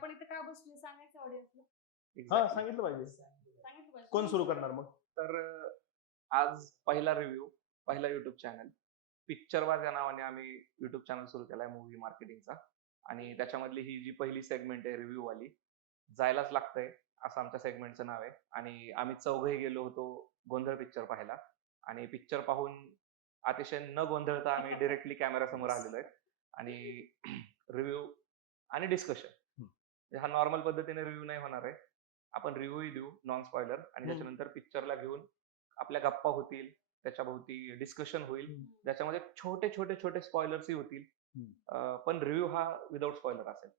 आपण इथे का बसलोय सांगायचं ऑडियन्सला. हा सांगितलं पाहिजे. सांगितलं पाहिजे. कोण सुरू करणार मग? तर आज पहिला रिव्ह्यू, पहिला युट्यूब चॅनल पिक्चरबाज या नावाने आम्ही युट्यूब चॅनल सुरू केलाय मूव्ही मार्केटिंगचा. आणि त्याच्यामधली ही जी पहिली सेगमेंट आहे रिव्ह्यू वाली, जायलाच लागतंय असं आमच्या सेगमेंटचं नाव आहे. आणि आम्ही चौघही गेलो होतो गोंधळ पिक्चर पाहायला आणि पिक्चर पाहून अतिशय न गोंधळता आम्ही डिरेक्टली कॅमेरासमोर आलेलो आहे आणि रिव्ह्यू आणि डिस्कशन. हा नॉर्मल पद्धतीने रिव्ह्यू नाही होणार आहे. आपण रिव्ह्यूही देऊ नॉन स्पॉइलर आणि त्याच्यानंतर पिक्चरला घेऊन आपल्या गप्पा होतील, त्याच्याभोवती डिस्कशन होईल, ज्याच्यामध्ये छोटे छोटे छोटे स्पॉयलर्सही होतील. पण रिव्ह्यू हा विदाउट स्पॉइलर असेल.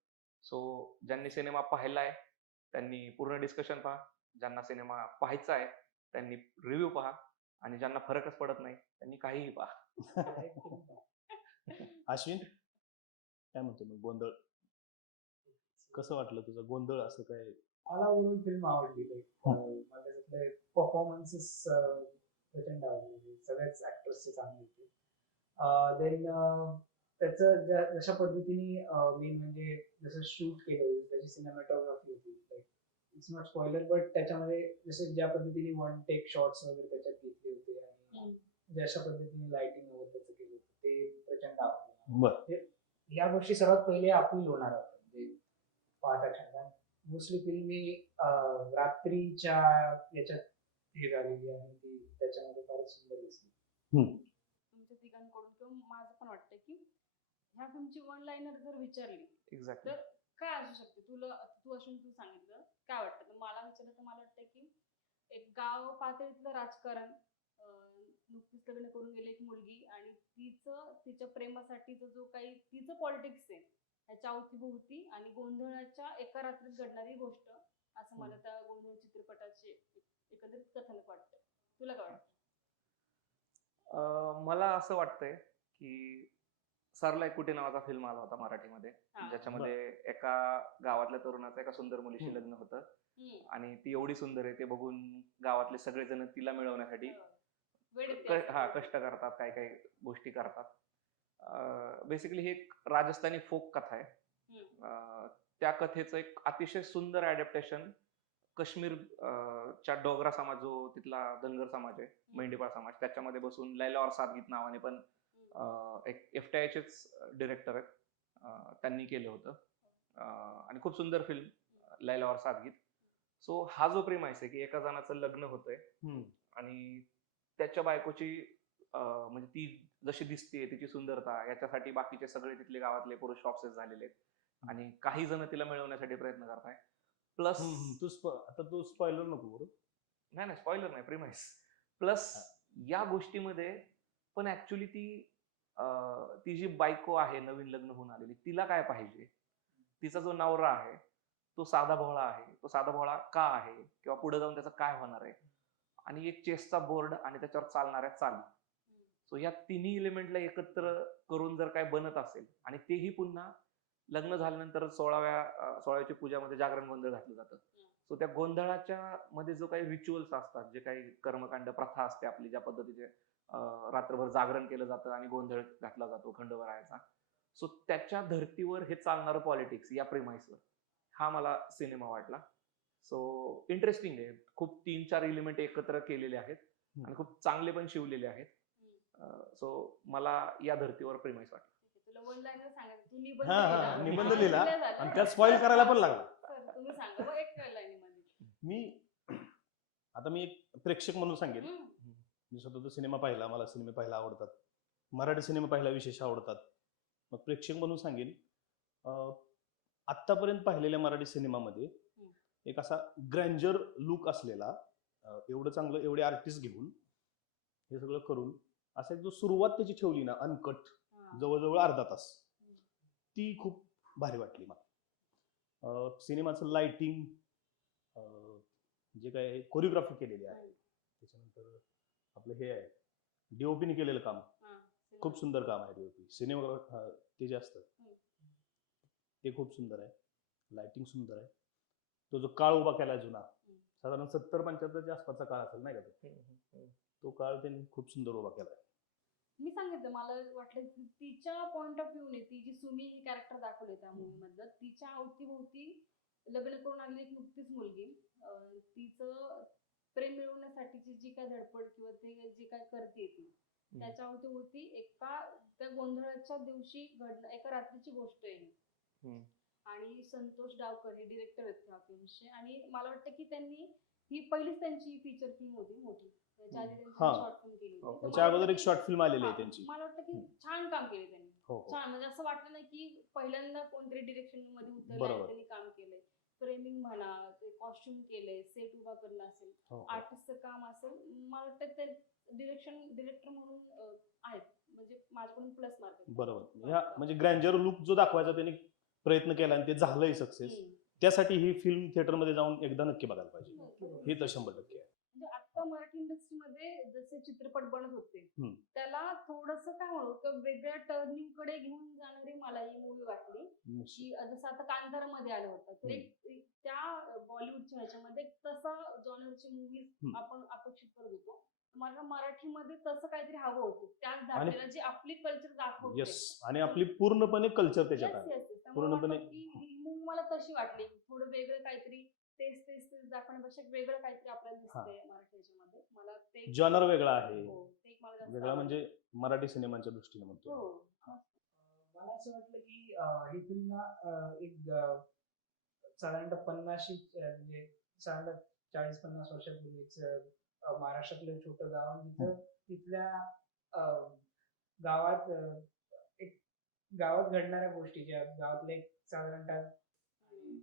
सो ज्यांनी सिनेमा पाहिलाय त्यांनी पूर्ण डिस्कशन पहा, ज्यांना सिनेमा पाहायचा आहे त्यांनी रिव्ह्यू पहा आणि ज्यांना फरकच पडत नाही त्यांनी काहीही पहा. अश्विन काय म्हणतो मग गोंधळ कसं वाटलं तुझं? गोंधळ असं काय? मला ओव्हरऑल फिल्म आवडली. मला त्यातले परफॉर्मन्सेस प्रचंड आवडले. सगळ्याच ऍक्टर्सचे चांगले होते. देन त्याचं जशा पद्धतीने मेन म्हणजे जसं शूट केलं होतं त्याची सिनेमॅटोग्राफी होती. इट्स नॉट स्पॉइलर बट त्याच्यामध्ये जसे ज्या पद्धतीने वन टेक शॉट्स वगैरे त्याच्यात घेतले होते आणि जशा पद्धतीने लाइटिंग वगैरे त्याचं केलं होतं ते प्रचंड आवडलं. या गोष्टी सर्वात पहिले अपील होणार होतं म्हणजे पाहता क्षणी. मोस्टली फिल्म ही रात्रीच्या याच्यात हे झालेली आहे ती त्याच्यामध्ये फारच सुंदर दिसली. तुमच्या तिघांकडून किंवा माझं पण वाटतं की ह्या फिल्मची वन लाईनर जर विचारली एक्झॅक्टली. तर काय असू शकते? तू असून तू सांगितलं काय वाटतं? तर मला विचारलं तर मला वाटतं की एक गाव पातळीतलं राजकारण, नुकतीच लग्न करून गेली एक मुलगी आणि तिच्या प्रेमासाठीचं जो काही तिचं पॉलिटिक्स आहे ह्याच्या अवतीभोवती आणि गोंधळाच्या एका रात्रीत घडणारी गोष्ट, असं मला त्या गोंधळ चित्रपटाचे एकंदरीत कथानक वाटतं. तुला काय वाटतं? मला असं वाटतंय की सरला एक कुठे नावाचा फिल्म आला होता मराठीमध्ये, ज्याच्यामध्ये एका गावातल्या तरुणाचं एका सुंदर मुलीशी लग्न होतं आणि ती एवढी सुंदर आहे ते बघून गावातले सगळेजण तिला मिळवण्यासाठी कष्ट करतात, काही काही गोष्टी करतात. बेसिकली ही एक राजस्थानी फोक कथा आहे. त्या कथेचं एक अतिशय सुंदर ॲडॅप्टेशन काश्मीर च्या डोगरा समाज जो तिथला धनगर समाज आहे, मेंढीपाळ समाज, त्याच्यामध्ये बसून लैला और सादगीत नावाने पण एक FTIचेच डिरेक्टर आहेत, त्यांनी केलं होतं आणि खूप सुंदर फिल्म लैला और सादगीत. सो हा जो प्रेमाइस आहे की एका जणाचं लग्न होतंय आणि त्याच्या बायकोची म्हणजे ती जशी दिसते तिची सुंदरता याच्यासाठी बाकीचे सगळे तिथले गावातले पुरुष ऑब्सेस झालेले आहेत आणि काही जण तिला मिळवण्यासाठी प्रयत्न करताय. प्लस आता तू स्पॉइलर नको करू. नाही स्पॉइलर नाही, प्रेमाइस. प्लस या गोष्टीमध्ये पण ऍक्च्युली ती जी बायको आहे नवीन लग्न होऊन आलेली, तिला काय पाहिजे, तिचा जो नवरा आहे तो साधा भोळा आहे, तो साधा भोळा का आहे किंवा पुढे जाऊन त्याचं काय होणार आहे, आणि एक चेसचा बोर्ड आणि त्याच्यावर चालणाऱ्या चाली. सो या तिन्ही एलिमेंटला एकत्र करून जर काय बनत असेल आणि तेही पुन्हा लग्न झाल्यानंतर 16व्या पूजामध्ये जागरण गोंधळ घातलं जातं. सो त्या गोंधळाच्या मध्ये जो काही रिच्युअल्स असतात, जे काही कर्मकांड प्रथा असते आपली, ज्या पद्धतीचे रात्रभर जागरण केलं जातं आणि गोंधळ घातला जातो खंडोबारायाचा, सो त्याच्या धर्तीवर हे चालणारं पॉलिटिक्स या प्रेमाइसवर हा मला सिनेमा वाटला. सो इंटरेस्टिंग आहे. खूप 3-4 एलिमेंट एकत्र केलेले आहेत आणि खूप चांगले पण शिवलेले आहेत. सो मला या धर्तीवर प्रेमाइस वाटलं. तुला वन लाईनर सांगायचं, तू निबंध लिहिला आणि त्यात स्पॉइल करायला पण लागला. तुम्ही सांगा बघ एक लाईनीमध्ये. मी एक प्रेक्षक म्हणून सांगेन, मी स्वतः तो सिनेमा पाहिला, मला सिनेमे पाहायला आवडतात, मराठी सिनेमा पाहायला विशेष आवडतात. मग प्रेक्षक म्हणून सांगेन, आत्तापर्यंत पाहिलेल्या मराठी सिनेमामध्ये एक असा ग्रँजर लुक असलेला, एवढं चांगलं एवढे आर्टिस्ट घेऊन हे सगळं करून असं एक जो सुरुवात त्याची ठेवली ना अनकट, जवळजवळ अर्धा तास, ती खूप भारी वाटली मला. सिनेमाचं लाइटिंग, जे काय कोरिओग्राफी केलेली आहे, त्याच्यानंतर आपलं हे आहे DOPने केलेलं काम, खूप सुंदर काम आहे. DOP सिनेमा ते जे असतं ते खूप सुंदर आहे. लाइटिंग सुंदर आहे. तो जो काळ उभा केला जुना, साधारण 70-75च्या आसपासचा काळ असेल नाही का तो काळ त्यांनी खूप सुंदर उभा केलाय. मी सांगितलं मला वाटलं की तिच्या पॉइंट ऑफ व्ह्यूने ती जी सुमी ही कॅरेक्टर दाखवले त्या मूवी मधलं तिच्या अवतीभोवती लग्न करून आलेली एक नुकतीच मुलगी तिचं प्रेम मिळवण्यासाठीची जी काय धडपड किंवा ते जे काय करते ती त्याच्या अवतीभोवती एका त्या गोंधळाच्या दिवशी एका रात्रीची गोष्ट आहे आणि संतोष डावकर हे डिरेक्टर आहेत त्या फिल्मचे आणि मला वाटतं की त्यांनी ही पहिलीच त्यांची फीचर फिल्म होती मोठी त्याच्या आधी त्यांनी शॉर्ट फिल्म केली होती तर त्याच्या मला अगोदर वाटतं एक की- शॉर्ट फिल्म आलेली आहे हा, त्यांची. मला वाटतं की छान काम केले त्यांनी हो हो छान म्हणजे असं वाटलं नाही की पहिल्यांदा कोणतरी डिरेक्शन मध्ये उतरलं बरोबर. त्यांनी काम केलंय फ्रेमिंग म्हणा ते कॉस्ट्युम केलंय सेट उभा करणं असेल हो, हो. आर्टिस्टचं काम असेल मला वाटतं ते डिरेक्टर म्हणून आहेत म्हणजे माझ्याकडून प्लस मार्क बरोबर. ह्या म्हणजे ग्रँजर लुक जो दाखवायचा त्यांनी प्रयत्न केला आणि ते झालंय सक्सेस. त्यासाठी ही फिल्म थिएटरमध्ये जाऊन एकदा नक्की बघायला पाहिजे. हे तर 100% आहे. म्हणजे आता मराठी इंडस्ट्रीमध्ये जसे चित्रपट बनत होते हम्म. त्याला थोडस काय म्हणू का वेगळ्या टर्निंग कडे घेऊन जाणारी मला ही मूवी वाटली की जसं आता कांतारामध्ये आलं होतं तर एक त्या बॉलिवूडच्या ह्याच्यामध्ये तसा जॉनरची मूवीज आपण अपेक्षित करत होतो मला मराठीमध्ये तसं काहीतरी हवं होतं त्याच दाखवायला जे आपली कल्चर दाखवते येस आणि आपली पूर्णपणे कल्चर त्याच्यात आहे. पूर्णपणे. ही मूवी मला तशी वाटली थोडं वेगळं काहीतरी तेच दाखवण्यापेक्षा वेगळं काहीतरी आपल्याला दिसतंय मराठी ह्याच्यामध्ये मला ते जॉनर वेगळा आहे. हो, ते एक मला जास्त वेगळा आवडलं. म्हणजे मराठी सिनेमाच्या दृष्टीने म्हणतो. हो मला असं वाटलं की ही फिल्म ना एक साधारणतः 50 म्हणजे साधारणतः 40-50 वर्षापूर्वीच महाराष्ट्रातलं एक छोटं गाव आणि तिथल्या गावात एक गावात घडणाऱ्या गोष्टी ज्या गावातले एक साधारणतः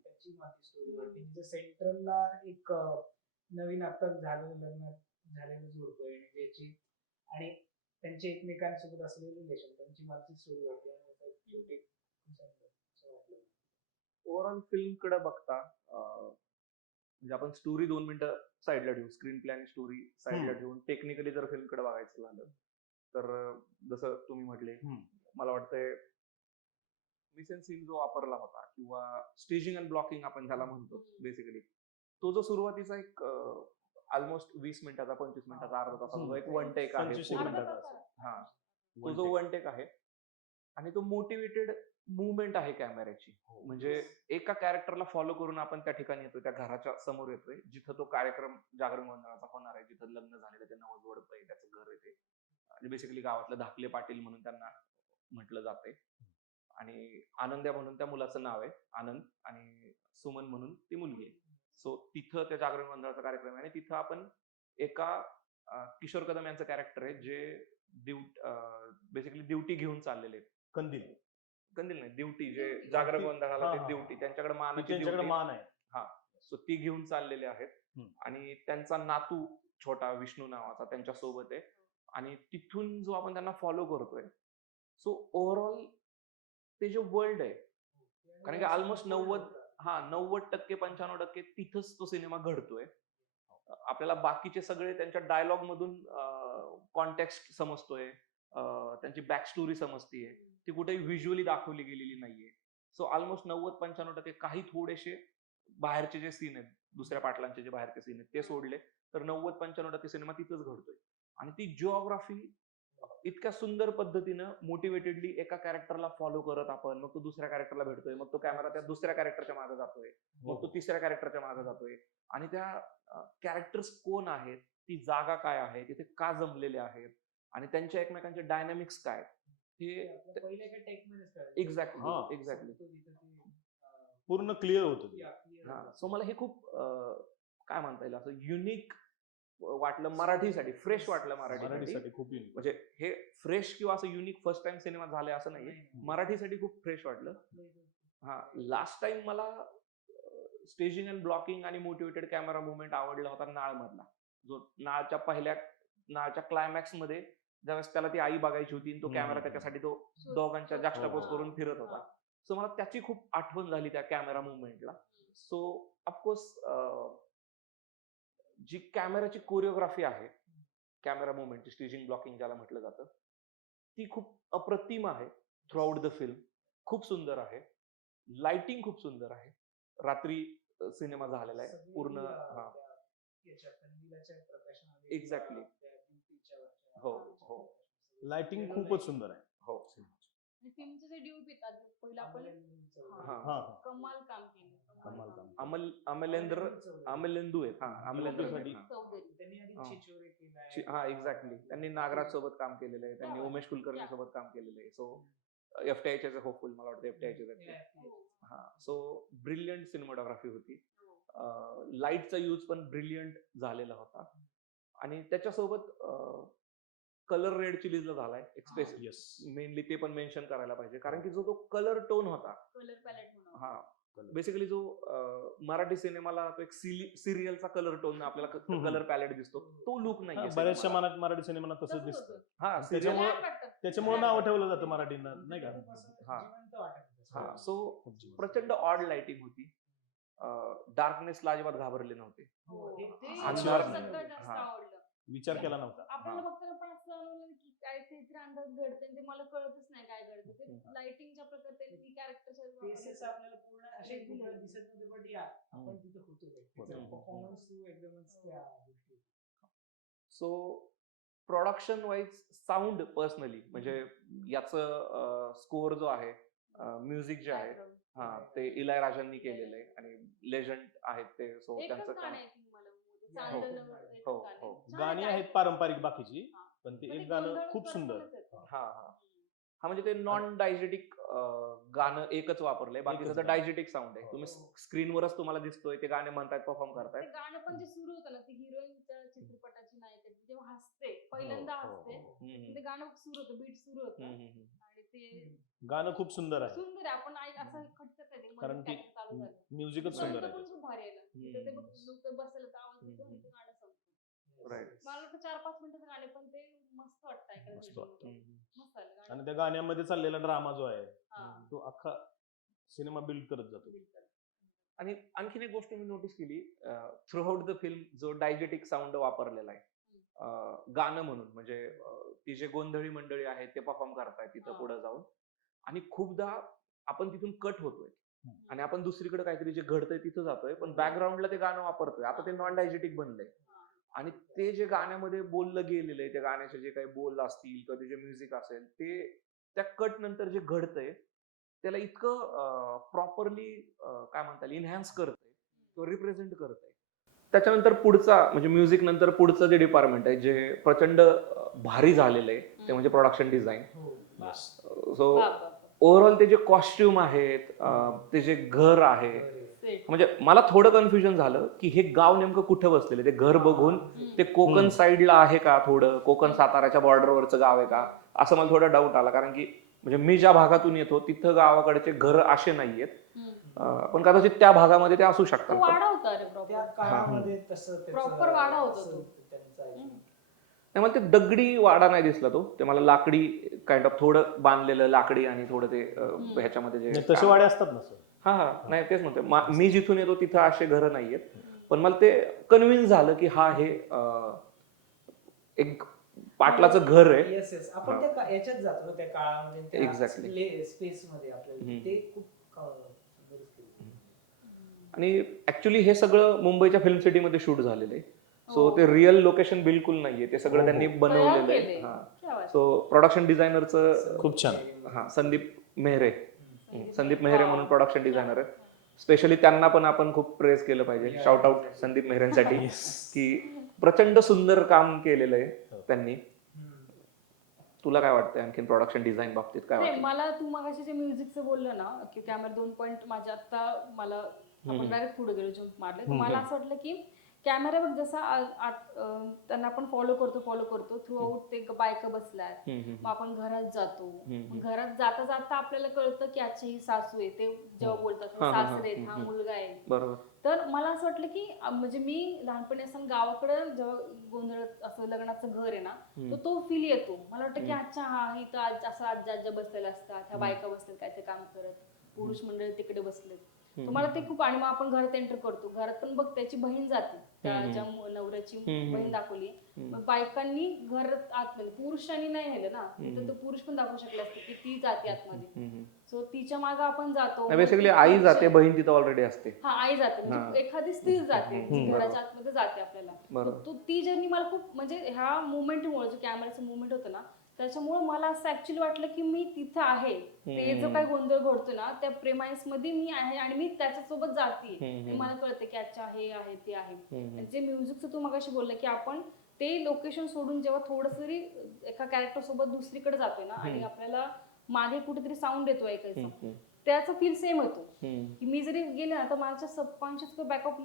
त्याची माती स्टोरी वाटते जिथे सेंट्रलला एक नवीन आता झालेलं जोडतोय आणि ज्याची आणि त्यांचे एकमेकांसोबत असलेले रिलेशन त्यांची माती स्टोरी वाटते आणि शेवटी वाटलं. ओव्हरऑल फिल्म कडे बघता म्हणजे आपण स्टोरी 2 मिनिटं साईडला ठेवू स्क्रीन प्लॅन स्टोरी साईडला ठेवून टेक्निकली जर फिल्म कडे बघायचं झालं तर जसं तुम्ही म्हटले मला वाटतंय मिशन सीन जो वापरला होता किंवा स्टेजिंग अँड ब्लॉकिंग आपण ज्याला म्हणतो बेसिकली तो जो सुरुवातीचा एक ऑलमोस्ट 20 मिनिटाचा 25 मिनिटाचा अर्धा तासाचा जो एक वन टेक आहे 25 पूर्ण. मिनिटाचा. हा तो जो वन टेक आहे आणि तो मोटिवेटेड मुवमेंट आहे कॅमेऱ्याची म्हणजे एका कॅरेक्टरला फॉलो करून आपण त्या ठिकाणी येतोय त्या घराच्या समोर येतोय जिथं तो कार्यक्रम जागरण गोंधळाचा होणार आहे जिथं लग्न झालेलं ते नवरदेव आहे त्याचं घर येते आणि बेसिकली गावातलं धाकले पाटील म्हणून त्यांना म्हटलं जाते आणि आनंद्या म्हणून त्या मुलाचं नाव आहे आनंद आणि सुमन म्हणून ती मुलगी आहे. सो तिथं त्या जागरण गोंधळाचा कार्यक्रम आहे आणि तिथं आपण एका किशोर कदम यांचं कॅरेक्टर आहे जे बेसिकली ड्युटी घेऊन चाललेले आहेत. कंदील नाही ड्युटी जे जागरण गोंधळाला ते ड्युटी त्यांच्याकडे मान आहे. हा सो ती घेऊन चाललेले आहेत आणि त्यांचा नातू छोटा विष्णू नावाचा त्यांच्या सोबत आहे आणि तिथून जो आपण त्यांना फॉलो करतोय सो ओव्हरऑल ते जे वर्ल्ड आहे कारण की ऑलमोस्ट 90% तिथंच तो सिनेमा घडतोय. आपल्याला बाकीचे सगळे त्यांच्या डायलॉग मधून कॉन्टेक्स्ट समजतोय त्यांची बॅक स्टोरी समजतीये ती कुठेही व्हिज्युअली दाखवली गेलेली नाहीये. सो ऑलमोस्ट 90-95% काही थोडेसे बाहेरचे जे सीन आहेत दुसऱ्या पाटलांचे जे बाहेरचे सीन आहेत ते सोडले तर 90-95% सिनेमा तिथंच घडतोय आणि ती जिओग्राफी इतक्या सुंदर पद्धतीनं मोटिवेटेडली एका कॅरेक्टरला फॉलो करत आपण मग तो दुसऱ्या कॅरेक्टरला भेटतोय मग तो कॅमेरा त्या दुसऱ्या कॅरेक्टरच्या मागे जातोय मग तो तिसऱ्या कॅरेक्टरच्या मागे जातोय आणि त्या कॅरेक्टर्स कोण आहेत ती जागा काय आहे तिथे का जमलेले आहेत आणि त्यांच्या एकमेकांचे डायनामिक्स काय हे एक्झॅक्टली पूर्ण क्लिअर होतं. सो मला हे खूप काय म्हणता येईल असं युनिक वाटलं मराठीसाठी फ्रेश वाटलं मराठीसाठी खूप युनिक म्हणजे हे फ्रेश किंवा असं युनिक फर्स्ट टाइम सिनेमा झालाय असं नाही मराठीसाठी खूप फ्रेश वाटलं. हा लास्ट टाइम मला स्टेजिंग अँड ब्लॉकिंग आणि मोटिवेटेड कॅमेरा मुवमेंट आवडला होता नाळ मधला जो नाळच्या क्लायमॅक्स मध्ये ज्यावेळेस त्याला ती आई बघायची होती आणि तो कॅमेरा त्याच्यासाठी तो दोघांच्या जाक्स्टापोज करून फिरत होता. सो मला त्याची खूप आठवण झाली त्या कॅमेरा मुवमेंटला. सो ऑफकोर्स जी कॅमेराची कोरिओग्राफी आहे कॅमेरा मुवमेंटची स्टेजिंग ब्लॉकिंग ज्याला म्हटलं जातं ती खूप अप्रतिम आहे थ्रू आउट द फिल्म. खूप सुंदर आहे लाइटिंग खूप सुंदर आहे. रात्री सिनेमा झालेला आहे पूर्ण. एक्झॅक्टली हो हो लाइटिंग खूपच सुंदर आहे. हो. आणि फिल्मचे जे ड्यूप येतात पहिला आपण हा. हा कमाल काम केलं. कमाल काम. अमलेंदू आहेत. हा, अमलेंद्र साठी. आहेत. चौधरी. त्यांनी आधी हा. छिछोरे केलाय. हा, एक्झॅक्टली. त्यांनी नागराज सोबत काम केलेलं आहे, त्यांनी उमेश कुलकर्णी सोबत काम केलेलं आहे. सो FTIचे होपफुल, मला वाटतं FTIचे. हा, सो ब्रिलियंट सिनेमॅटोग्राफी होती. लाईटचा यूज पण ब्रिलियंट झालेला होता. आणि त्याच्यासोबत कलर रेड चिलीजला झालाय एक्सप्रेस. येस. मेनली ते पण मेन्शन करायला पाहिजे, कारण की जो तो कलर टोन होता, कलर पॅलेट म्हणून. हा, बेसिकली जो मराठी सिनेमाला तो एक सिरियलचा कलर टोन आपल्याला कलर पॅलेट दिसतो, तो लुक नाही. बऱ्याचशा मराठी सिनेमाला तसंच दिसतं. हा, त्याच्यामुळे Black वाटतं. त्याच्यामुळे नाव ठेवलं जातं मराठींना, नाही का? हा. जिवंत वाटत होतं. हा, सो प्रचंड ऑड लाइटिंग होती. डार्कनेसला अजिबात घाबरले नव्हते. हो. ते अंधार मला नाही. सगळ्यात जास्त हा. आवडलं. विचार केला नव्हता. आपल्याला बघताना पण असं जाणवलं की काय काहीतरी अंदाज घडतंय ते मला कळतच नाही काय घडतं. ते लाइटिंगच्या प्रकारे त्यांनी फेसेस आपल्याला पूर्ण असे कुठं दिसत नव्हते, बट या आपण तिथे होतो. परफॉर्मन्स थ्रू एकदमच त्या गोष्टी. So production wise sound personally म्हणजे याचं स्कोअर जो आहे, म्युझिक जे आहे, हा, ते इलायराजांनी केलेलं आहे आणि लेजंड आहेत ते. सो त्यांचं काम. हो. गाणी आहेत पारंपरिक बाकीची, पण ते एक गाणं खूप सुंदर. हा, हा, म्हणजे ते नॉन डायजेटिक गाणं एकच वापरलंय, बाकीचं तर डायजेटिक साऊंड आहे. तुम्ही स्क्रीनवरच तुम्हाला दिसतोय ते गाणे म्हणतायत, परफॉर्म ते करतायत. गाणं पण जे सुरू होतं ना, ती हिरोईनच्या चित्रपटाची नायिका ती जेव्हा हसते पहिल्यांदा हसते, ते गाणं सुरू होतं, बीट सुरू होतं आणि ते गाणं खूप सुंदर आहे. सुंदर आहे. आपण असं खटकत नाही, कारण की चालू झालं. म्युझिकच सुंदर आहे. पण खूप भारी आहे. तिथे ते लोक बसलेलं तर आवाज येतो आणि ते गाणं संपतं. राईट. मला वाटतं 4-5 मिनिटाचं गाणे पण ते मस्त वाटतं ऐकायला. मस्त आलं गाणं. आणि त्या गाण्यामध्ये चाललेला ड्रामा जो आहे, हा. तो अख्खा सिनेमा बिल्ड करत जातो. आणि आणखीन एक गोष्ट मी नोटीस केली, थ्रू आउट द फिल्म जो डायजेटिक साऊंड वापरलेला आहे गाणं म्हणून, म्हणजे ती जे गोंधळी मंडळी आहेत ते परफॉर्म करतायत तिथं पुढे जाऊन, आणि खूपदा आपण तिथून कट होतोय आणि आपण दुसरीकडे काहीतरी जे घडतंय तिथं जातोय, पण बॅकग्राऊंडला ते गाणं वापरतोय. आता ते नॉन डायजेटिक बनलंय आणि ते जे गाण्यामध्ये बोललं गेलेलं आहे, त्या गाण्याचे जे काही बोल असतील किंवा ते जे म्युझिक असेल, ते त्या कट नंतर जे घडतंय त्याला इतकं प्रॉपरली काय म्हणता येईल, इन्हॅन्स करतंय किंवा रिप्रेझेंट करतंय. त्याच्यानंतर पुढचा म्हणजे म्युझिक नंतर पुढचं जे डिपार्टमेंट आहे जे प्रचंड भारी झालेलं आहे ते म्हणजे प्रोडक्शन डिझाईन. सो ओव्हरऑल ते जे कॉस्ट्युम आहेत, ते जे घर आहे, म्हणजे मला थोडं कन्फ्युजन झालं की हे गाव नेमकं कुठं बसलेलं आहे. ते घर बघून ते कोकण साईडला आहे का, थोडं कोकण साताराच्या बॉर्डरवरचं गाव आहे का, असं मला थोडं डाऊट आला. कारण की म्हणजे मी ज्या भागातून येतो तिथं गावाकडचे घर असे नाहीयेत, पण कदाचित त्या भागामध्ये ते असू शकतात. वाडा होता रे त्या काळामध्ये तसं प्रॉपर वाडा होता तो. नाही, मला ते दगडी वाडा नाही दिसला तो, ते मला लाकडी काइंड ऑफ थोडं बांधलेलं लाकडी आणि थोडं ते ह्याच्यामध्ये जे तसे वाडे असतात ना सर. हा, नाही तेच म्हणते, मी जिथून येतो तिथं असे घर नाहीयेत, पण मला ते कन्व्हिन्स झालं की हा हे एक पाटलाचं घर आहे. येस आपण त्या याच्यात जातो त्या काळामध्ये, एक्झॅक्टली स्पेस मध्ये आपल्याला ते खूप. आणि ऍक्च्युली हे सगळं मुंबईच्या फिल्म सिटीमध्ये शूट झालेलं आहे. सो ते रिअल लोकेशन बिलकुल नाहीये, ते सगळं त्यांनी बनवलेलं आहे. हा, सो प्रोडक्शन डिझायनरचं खूप छान. हा, संदीप मेहरे म्हणून प्रोडक्शन डिझायनर आहे. स्पेशली त्यांना पण आपण खूप प्रेज केलं पाहिजे. शाउट आउट संदीप मेहरेंसाठी की प्रचंड सुंदर काम केलेलं आहे त्यांनी. तुला काय वाटतंय आणखीन प्रोडक्शन डिझाईन बाबतीत काय वाटतं? मला तू मगाशी जे म्युझिकचं बोललं ना की कॅमेरा 2 पॉइंट माझ्या आता मला आपण डायरेक्ट पुढे गेलो जंप मारले, तर मला असं वाटलं की कॅमेरा बघ जसा त्यांना आपण फॉलो करतो थ्रू आउट, ते बायका बसल्यात, मग आपण घरात जातो, घरात जाता जाता आपल्याला कळतं की अच्छा ही सासू आहे, ते जेव्हा बोलतात सासरे हा मुलगा आहे. बरोबर. तर मला असं वाटलं की म्हणजे मी लहानपणी असताना गावाकडे जेव्हा गोंधळ असं लग्नाचं घर आहे ना, तो फील येतो. मला वाटतं की अच्छा हा ही तर असं आज्या बसलेल्या असतात, ह्या बायका बसलेत काय ते काम करत, पुरुष मंडळी तिकडे बसलेत. तुम्हाला ते खूप. आणि मग आपण घरात एंटर करतो, घरात पण बघ त्याची बहीण जाते, त्या नवऱ्याची बहीण दाखवली. मग बायकांनी घरात आतमध्ये, पुरुषांनी नाही हेलं ना, तर पुरुष पण दाखवू शकले असते की ती जाते आतमध्ये. सो तिच्या मागे आपण जातो. बेसिकली आई जाते, बहीण तिथं ऑलरेडी असते. हा, आई जाते, म्हणजे एखादी स्त्री जाते घराच्या आतमध्ये जाते आपल्याला. ती जर्नी मला खूप म्हणजे ह्या मुवमेंटमुळे, जो कॅमेराचं मुवमेंट होतं ना, त्याच्यामुळे मला असं ऍक्च्युली वाटलं की मी तिथं आहे, ते जो काही गोंधळ घडतो ना त्या प्रेमाइस मध्ये मी आहे आणि मी त्याच्यासोबत जाते. मला कळतं की अच्छा हे आहे ते आहे. जे म्युझिकचं तू मगाशी बोलला की आपण ते लोकेशन सोडून जेव्हा थोडस तरी एका कॅरेक्टर सोबत दुसरीकडे जातोय ना आणि आपल्याला मागे कुठेतरी साऊंड येतो ऐकायचा, त्याचा फील सेम होतो. की मी जरी गेले ना तर माझ्या subconscious back of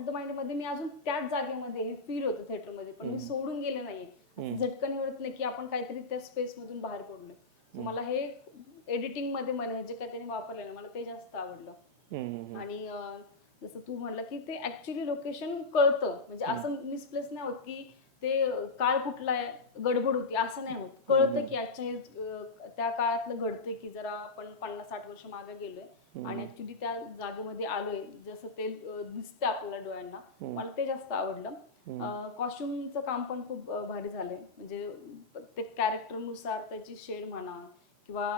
the mind मध्ये मी अजून त्याच जागेमध्ये हे फील होतं थिएटर मध्ये, पण मी सोडून गेले नाहीये. झटकन होत नाही की आपण काहीतरी त्या स्पेस मधून बाहेर पडलोय. मला हे एडिटिंग मध्ये मला जे काही त्यांनी वापरलं मला ते जास्त आवडलं. आणि जसं तू म्हणलं की ते ऍक्च्युली लोकेशन कळतं, म्हणजे असं मिसप्लेस नाही होत की ते काळ कुठला आहे, गडबड होती असं नाही होत. कळतं की अच्छा हे त्या काळातलं घडतंय की जरा आपण 50-60 वर्ष मागे गेलोय आणि ऍक्च्युली त्या जागेमध्ये आलोय, जसं ते दिसतं आपल्याला डोळ्यांना. मला ते जास्त आवडलं. कॉस्ट्युमचं काम पण खूप भारी झालंय, म्हणजे प्रत्येक कॅरेक्टरनुसार त्याची शेड म्हणा किंवा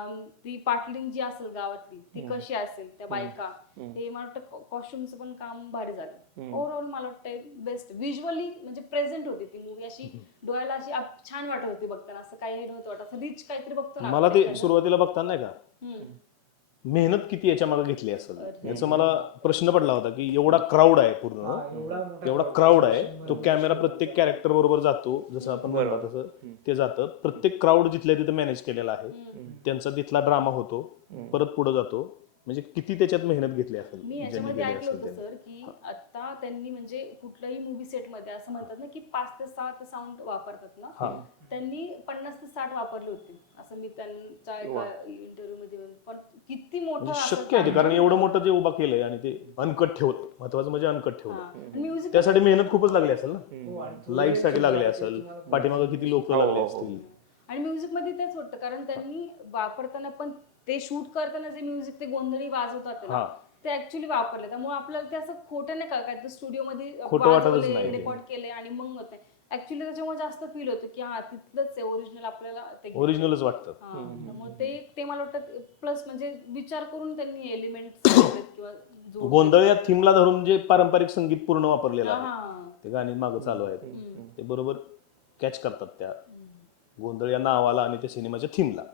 ती पाटलिंग जी असेल गावातली ती कशी असेल, त्या बायका, हे मला वाटतं कॉस्ट्युमचं पण काम भारी झालं. ओव्हरऑल मला वाटतं बेस्ट. व्हिज्युअली म्हणजे प्रेझेंट होती ती मूवी, अशी डोळ्याला अशी छान वाटत होती बघताना. असं काही नव्हतं वाटत, असं रिच काहीतरी बघतो ना मला ते सुरुवातीला बघताना नाही का मेहनत किती याच्या मागे घेतली असेल याचा मला प्रश्न पडला होता की एवढा क्राऊड आहे पूर्ण, एवढा क्राऊड आहे, तो कॅमेरा प्रत्येक कॅरेक्टर बरोबर जातो, जसं आपण म्हणतो तसं ते जातं. प्रत्येक क्राऊड जिथल्या तिथे मॅनेज केलेला आहे, त्यांचा तिथला ड्रामा होतो, परत पुढे जातो. म्हणजे किती त्याच्यात मेहनत घेतली असेल. मी याच्यामध्ये ऐकलं होतं सर की आता त्यांनी म्हणजे कुठल्याही मूवी सेट मध्ये असं म्हणतात ना की 5 ते 6 ते साऊंड वापरतात ना, त्यांनी 50 ते 60 वापरले होते असं मी त्यांच्या एका इंटरव्ह्यू मध्ये. पण किती मोठं शक्य आहे ते, कारण एवढं मोठं जे उभा केलंय आणि ते अनकट ठेवत, महत्वाचं म्हणजे अनकट ठेवलं. म्युझिक त्यासाठी मेहनत खूपच लागली असेल ना, लाईट साठी लागली असेल, पाठीमागे किती लोक लागले असतील. आणि म्युझिक मध्ये तेच होतं, कारण त्यांनी वापरताना पण ते शूट करताना जे म्युझिक ते गोंधळी वाजवतात ना ते ऍक्च्युली वापरले, त्यामुळे आपल्याला ते असं खोटं नाही काय स्टुडिओ मध्ये रेकॉर्ड केले आणि मग होते. ऍक्च्युली त्याच्यामुळे जास्त फील होतं की हा तिथलंच आहे ओरिजिनल, आपल्याला ते ओरिजिनलच वाटतं. त्यामुळे ते मला वाटतं प्लस म्हणजे विचार करून त्यांनी एलिमेंट किंवा गोंधळ या थीमला धरून जे पारंपरिक संगीत पूर्ण वापरलेलं आहे, ते गाणी मागे चालू आहेत, ते बरोबर कॅच करतात त्या गोंधळ या नावाला आणि त्या सिनेमाच्या थीमला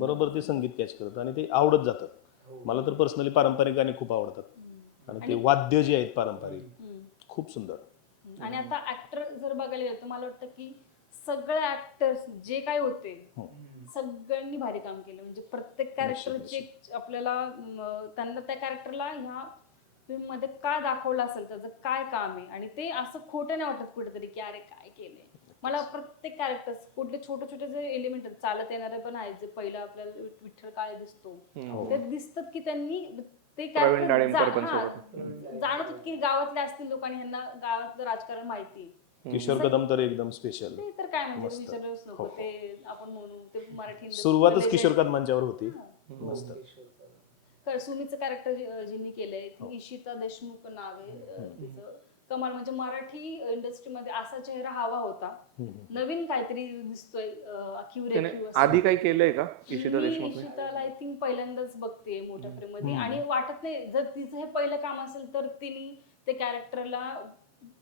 बरोबर ते संगीत कॅच करतं आणि ते आवडत जातं. मला तर पर्सनली पारंपरिक गाणी खूप आवडतात आणि ते वाद्य जे आहेत पारंपरिक खूप सुंदर. आणि आता ऍक्टर जर बघायला गेलं तर मला वाटतं की सगळे ऍक्टर्स जे काही होते सगळ्यांनी भारी काम केलं. म्हणजे प्रत्येक कॅरेक्टरचे आपल्याला त्यांना त्या कॅरेक्टरला ह्या फिल्म मध्ये काय दाखवलं असेल, त्याचं काय काम आहे, आणि ते असं खोटं नाही वाटत कुठेतरी की अरे काय केलंय. मला प्रत्येक कॅरेक्टर कुठले छोटे छोटे जे एलिमेंट आहेत, चालत येणारे पण आहेत, जे पहिलं आपल्याला विठ्ठल काळे दिसतो ते दिसतात की त्यांनी ते कॅरेक्टर जाणत होत की गावातले असतील लोकांनी, ह्यांना गावातलं राजकारण माहिती. किशोर कदम तर एकदम स्पेशल, ते तर काय म्हणजे विचारलंच नको, ते आपण म्हणू ते मराठी सुरुवातच किशोर कदमांच्यावर होती. मस्त. सुमीचं कॅरेक्टर जिनी केलंय, इशिता देशमुख नाव आहे तिचं. कमाल, म्हणजे मराठी इंडस्ट्रीमध्ये असा चेहरा हवा होता, नवीन काहीतरी दिसतोय. आधी काही केलंय का इशिताला? आय थिंक पहिल्यांदाच बघते मोठ्या फ्रेम मध्ये, आणि वाटत नाही जर तिचं हे पहिलं काम असेल तर तिने ते कॅरेक्टरला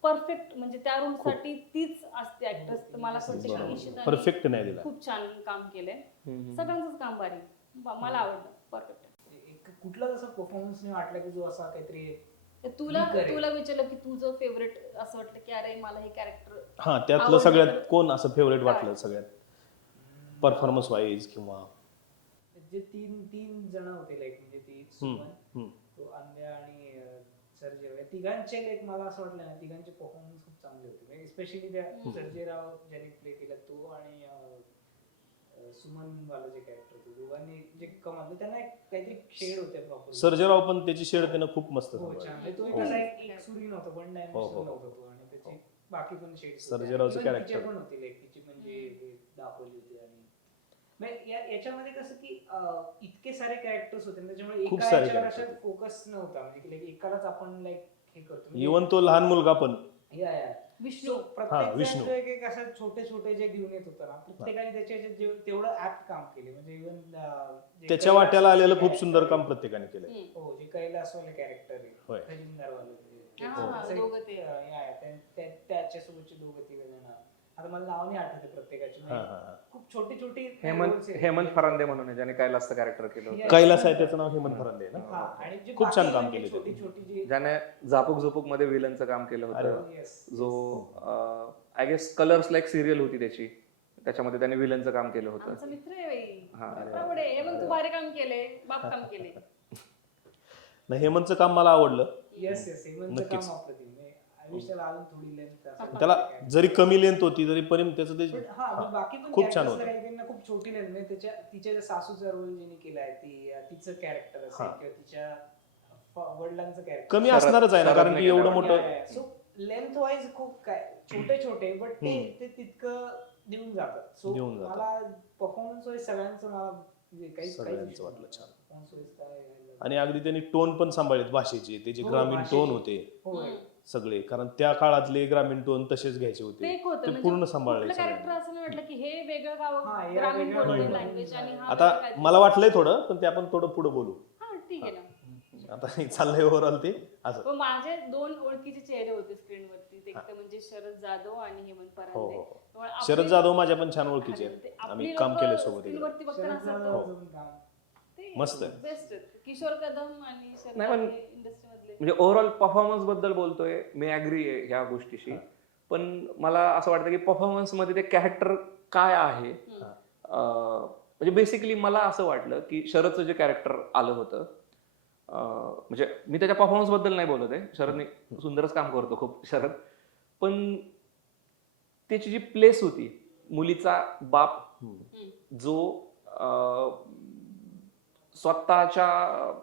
परफेक्ट, म्हणजे त्या रोल साठी तीच असते ऍक्ट्रेस. तर मला असं वाटतं की इशिताने खूप छान काम केलंय. सगळ्यांचंच काम भारी, मला आवडलं. परफेक्ट. कुठला जसा परफॉर्मन्स नाही वाटला की जो असा काहीतरी तुला विचारलं की तुझं फेवरेट असं वाटतं की अरे मला हे कॅरेक्टर, त्यातलं सगळ्यात कोण असं फेवरेट वाटलं सगळ्यात परफॉर्मन्स वाईज? किंवा जे तीन जण होते, लाईक म्हणजे ती सुमन, तो अन्या आणि सर्जेराव, या तिघांचे लाईक मला असं वाटलं ना तिघांचे परफॉर्मन्स खूप चांगले होते. स्पेशली त्या सर्जेराव ज्याने प्ले केला तो आणि सुमन वाला जे कॅरेक्टर होते, दोघांनी जे कमाल, त्यांना काहीतरी शेड होते प्रॉपर. सर्जेराव पण त्याची शेड त्यानं खूप मस्त तो एक सुरी नव्हता, वन डायमेन्शनल नव्हता तो, आणि त्याची बाकी पण शेड सर्जेरावचं कॅरेक्टर पण होती, लाईक तिची म्हणजे दाखवली होती. आणि याच्यामध्ये कसं की इतके सारे कॅरेक्टर्स होते त्याच्यामुळे एका याच्यावर असा फोकस नव्हता, म्हणजे की एकालाच आपण लाईक हे करतो. इव्हन तो लहान मुलगा पण विष्णू, प्रत्येक एक असं छोटे छोटे जे घेऊन येत होता ना, प्रत्येकाने त्याच्या तेवढं ऍप्ट काम केले. म्हणजे इव्हन त्याच्या वाट्याला आलेलं खूप सुंदर काम प्रत्येकाने केलं. हो, जे कैलासवाले कॅरेक्टर आहे, खजिनदारवाले, त्याच्यासोबतचे दोघं तिघ जण, आता मला नाव नाही आठवते प्रत्येकाची, हा, हा, हा. खूप छोटी छोटी हेमंत फरांदे म्हणून आहे, ज्याने कैलासचं कॅरेक्टर केलं होतं. कैलास आहे त्याचं नाव हेमंत फरांदे आहे ना. आणि जी खूप छान बाकी काम म्हणजे केलं छोटी त्यांनी. छोटी जी ज्याने झापूक झुपूक मध्ये विलनचं काम केलं अरे होतं. Yes, जो yes. I guess colours like serial होती त्याची, त्याच्यामध्ये त्याने विलनचं काम केलं होतं. आमचा मित्र आहे बाई. हा, अरे बाप रे, हे मग तू भारी काम केले, बाप काम केले. नाही, हेमंतचं काम मला आवडलं. येस येस, हेमंतचं नक्कीच. काम अप्रतिम आहे. आयुष्याला अजून थोडी लेंथ त्याला जरी कमी लेंथ होती तरी पण त्याचं ते बाकी पण खूप छान characters होतं. काही काहींना खूप छोटी लेंथ म्हणजे तिच्या ज्या सासूचा रोल जिने केलाय, तिचं कॅरेक्टर असेल हा. किंवा तिच्या वडिलांचं कॅरेक्टर कमी शरद- असणारच आहे ना, कारण शरदने की एवढं केल्यावर. मोठं सो लेंथ वाईज खूप काय छोटे छोटे बट ते तितकं देऊन जातात. सो देऊन जातात. मला परफॉर्मन्स वाईज सगळ्यांचं मला म्हणजे काही सगळ्यांचं वाटलं छान. performance wise काय आणि अगदी त्यांनी टोन पण सांभाळलेत भाषेचे, ते जे हो, ग्रामीण भाषेचे. टोन होते होय. सगळे, कारण त्या काळातले ग्रामीण टोन तसेच घ्यायचे ते होते, एक होतं ते म्हणजे पूर्ण सांभाळले कुठलं कॅरेक्टर सगळ्यांनी. असं नाही वाटलं की हे वेगळं गाव हा, या ग्रामीण वेगळ्या बोलणं वेगळ्या लँग्वेज आणि हा आता वेगळं काहीतरी. मला वाटलंय थोडं, पण ते आपण थोडं पुढे बोलू. हा ठीक आहे ना. आता हे चाललंय ओव्हरऑल ते असं. पण माझे दोन ओळखीचे चेहरे होते स्क्रीनवरती, एक तर म्हणजे शरद जाधव आणि हेमंत हो परांदे. हो हो. त्यामुळे आपले- शरद जाधव माझ्या पण छान ओळखीचे आणि आहेत. ते आम्ही आपली काम लोकं केलंय सोबत एकदा. स्क्रीनवरती बघताना असं शरद वाटतं, जाधवचं काम. ते मस्त आहे. बेस्ट आहेत. किशोर कदम आणि शरद नाही, पण- इंडस्ट्री मधले. म्हणजे ओव्हरऑल परफॉर्मन्स बद्दल बोलतोय, मी ऍग्री आहे ह्या गोष्टीशी. हा. पण मला असं वाटतं की परफॉर्मन्स मध्ये ते कॅरेक्टर काय आहे, हम्म. म्हणजे बेसिकली मला असं वाटलं की शरदचं जे कॅरेक्टर आलं होतं, म्हणजे मी त्याच्या परफॉर्मन्स बद्दल नाही बोलत आहे, शरदने सुंदरच काम करतो खूप शरद, पण त्याची जी प्लेस होती, मुलीचा बाप जो स्वतःच्या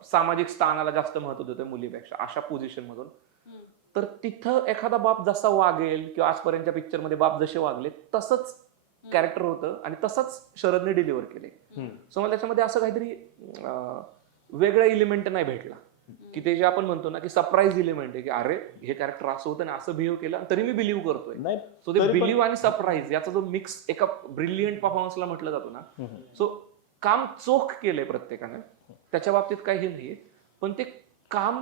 सामाजिक स्थानाला जास्त महत्व देतोय मुलीपेक्षा, अशा पोझिशन मधून, हम्म. तर तिथं एखादा बाप जसा वागेल किंवा आजपर्यंतच्या पिक्चर मध्ये बाप जसे वागले तसंच कॅरेक्टर होतं आणि तसंच शरदने डिलिव्हर केले. सो मला त्याच्यामध्ये असं काहीतरी वेगळा इलिमेंट नाही भेटला, की ते जे आपण म्हणतो ना की सरप्राईज इलिमेंट आहे, की अरे हे कॅरेक्टर असं होतं ना, असं बिहेव केलं तरी मी बिलीव्ह करतोय. नाही, सो ते तरी पण- बिलीव्ह आणि सरप्राईज याचा जो मिक्स एका ब्रिलियंट परफॉर्मन्सला म्हटलं जातो ना, सो काम चोख केलंय प्रत्येकानं, त्याच्या बाबतीत काही हे नाहीये, पण ते काम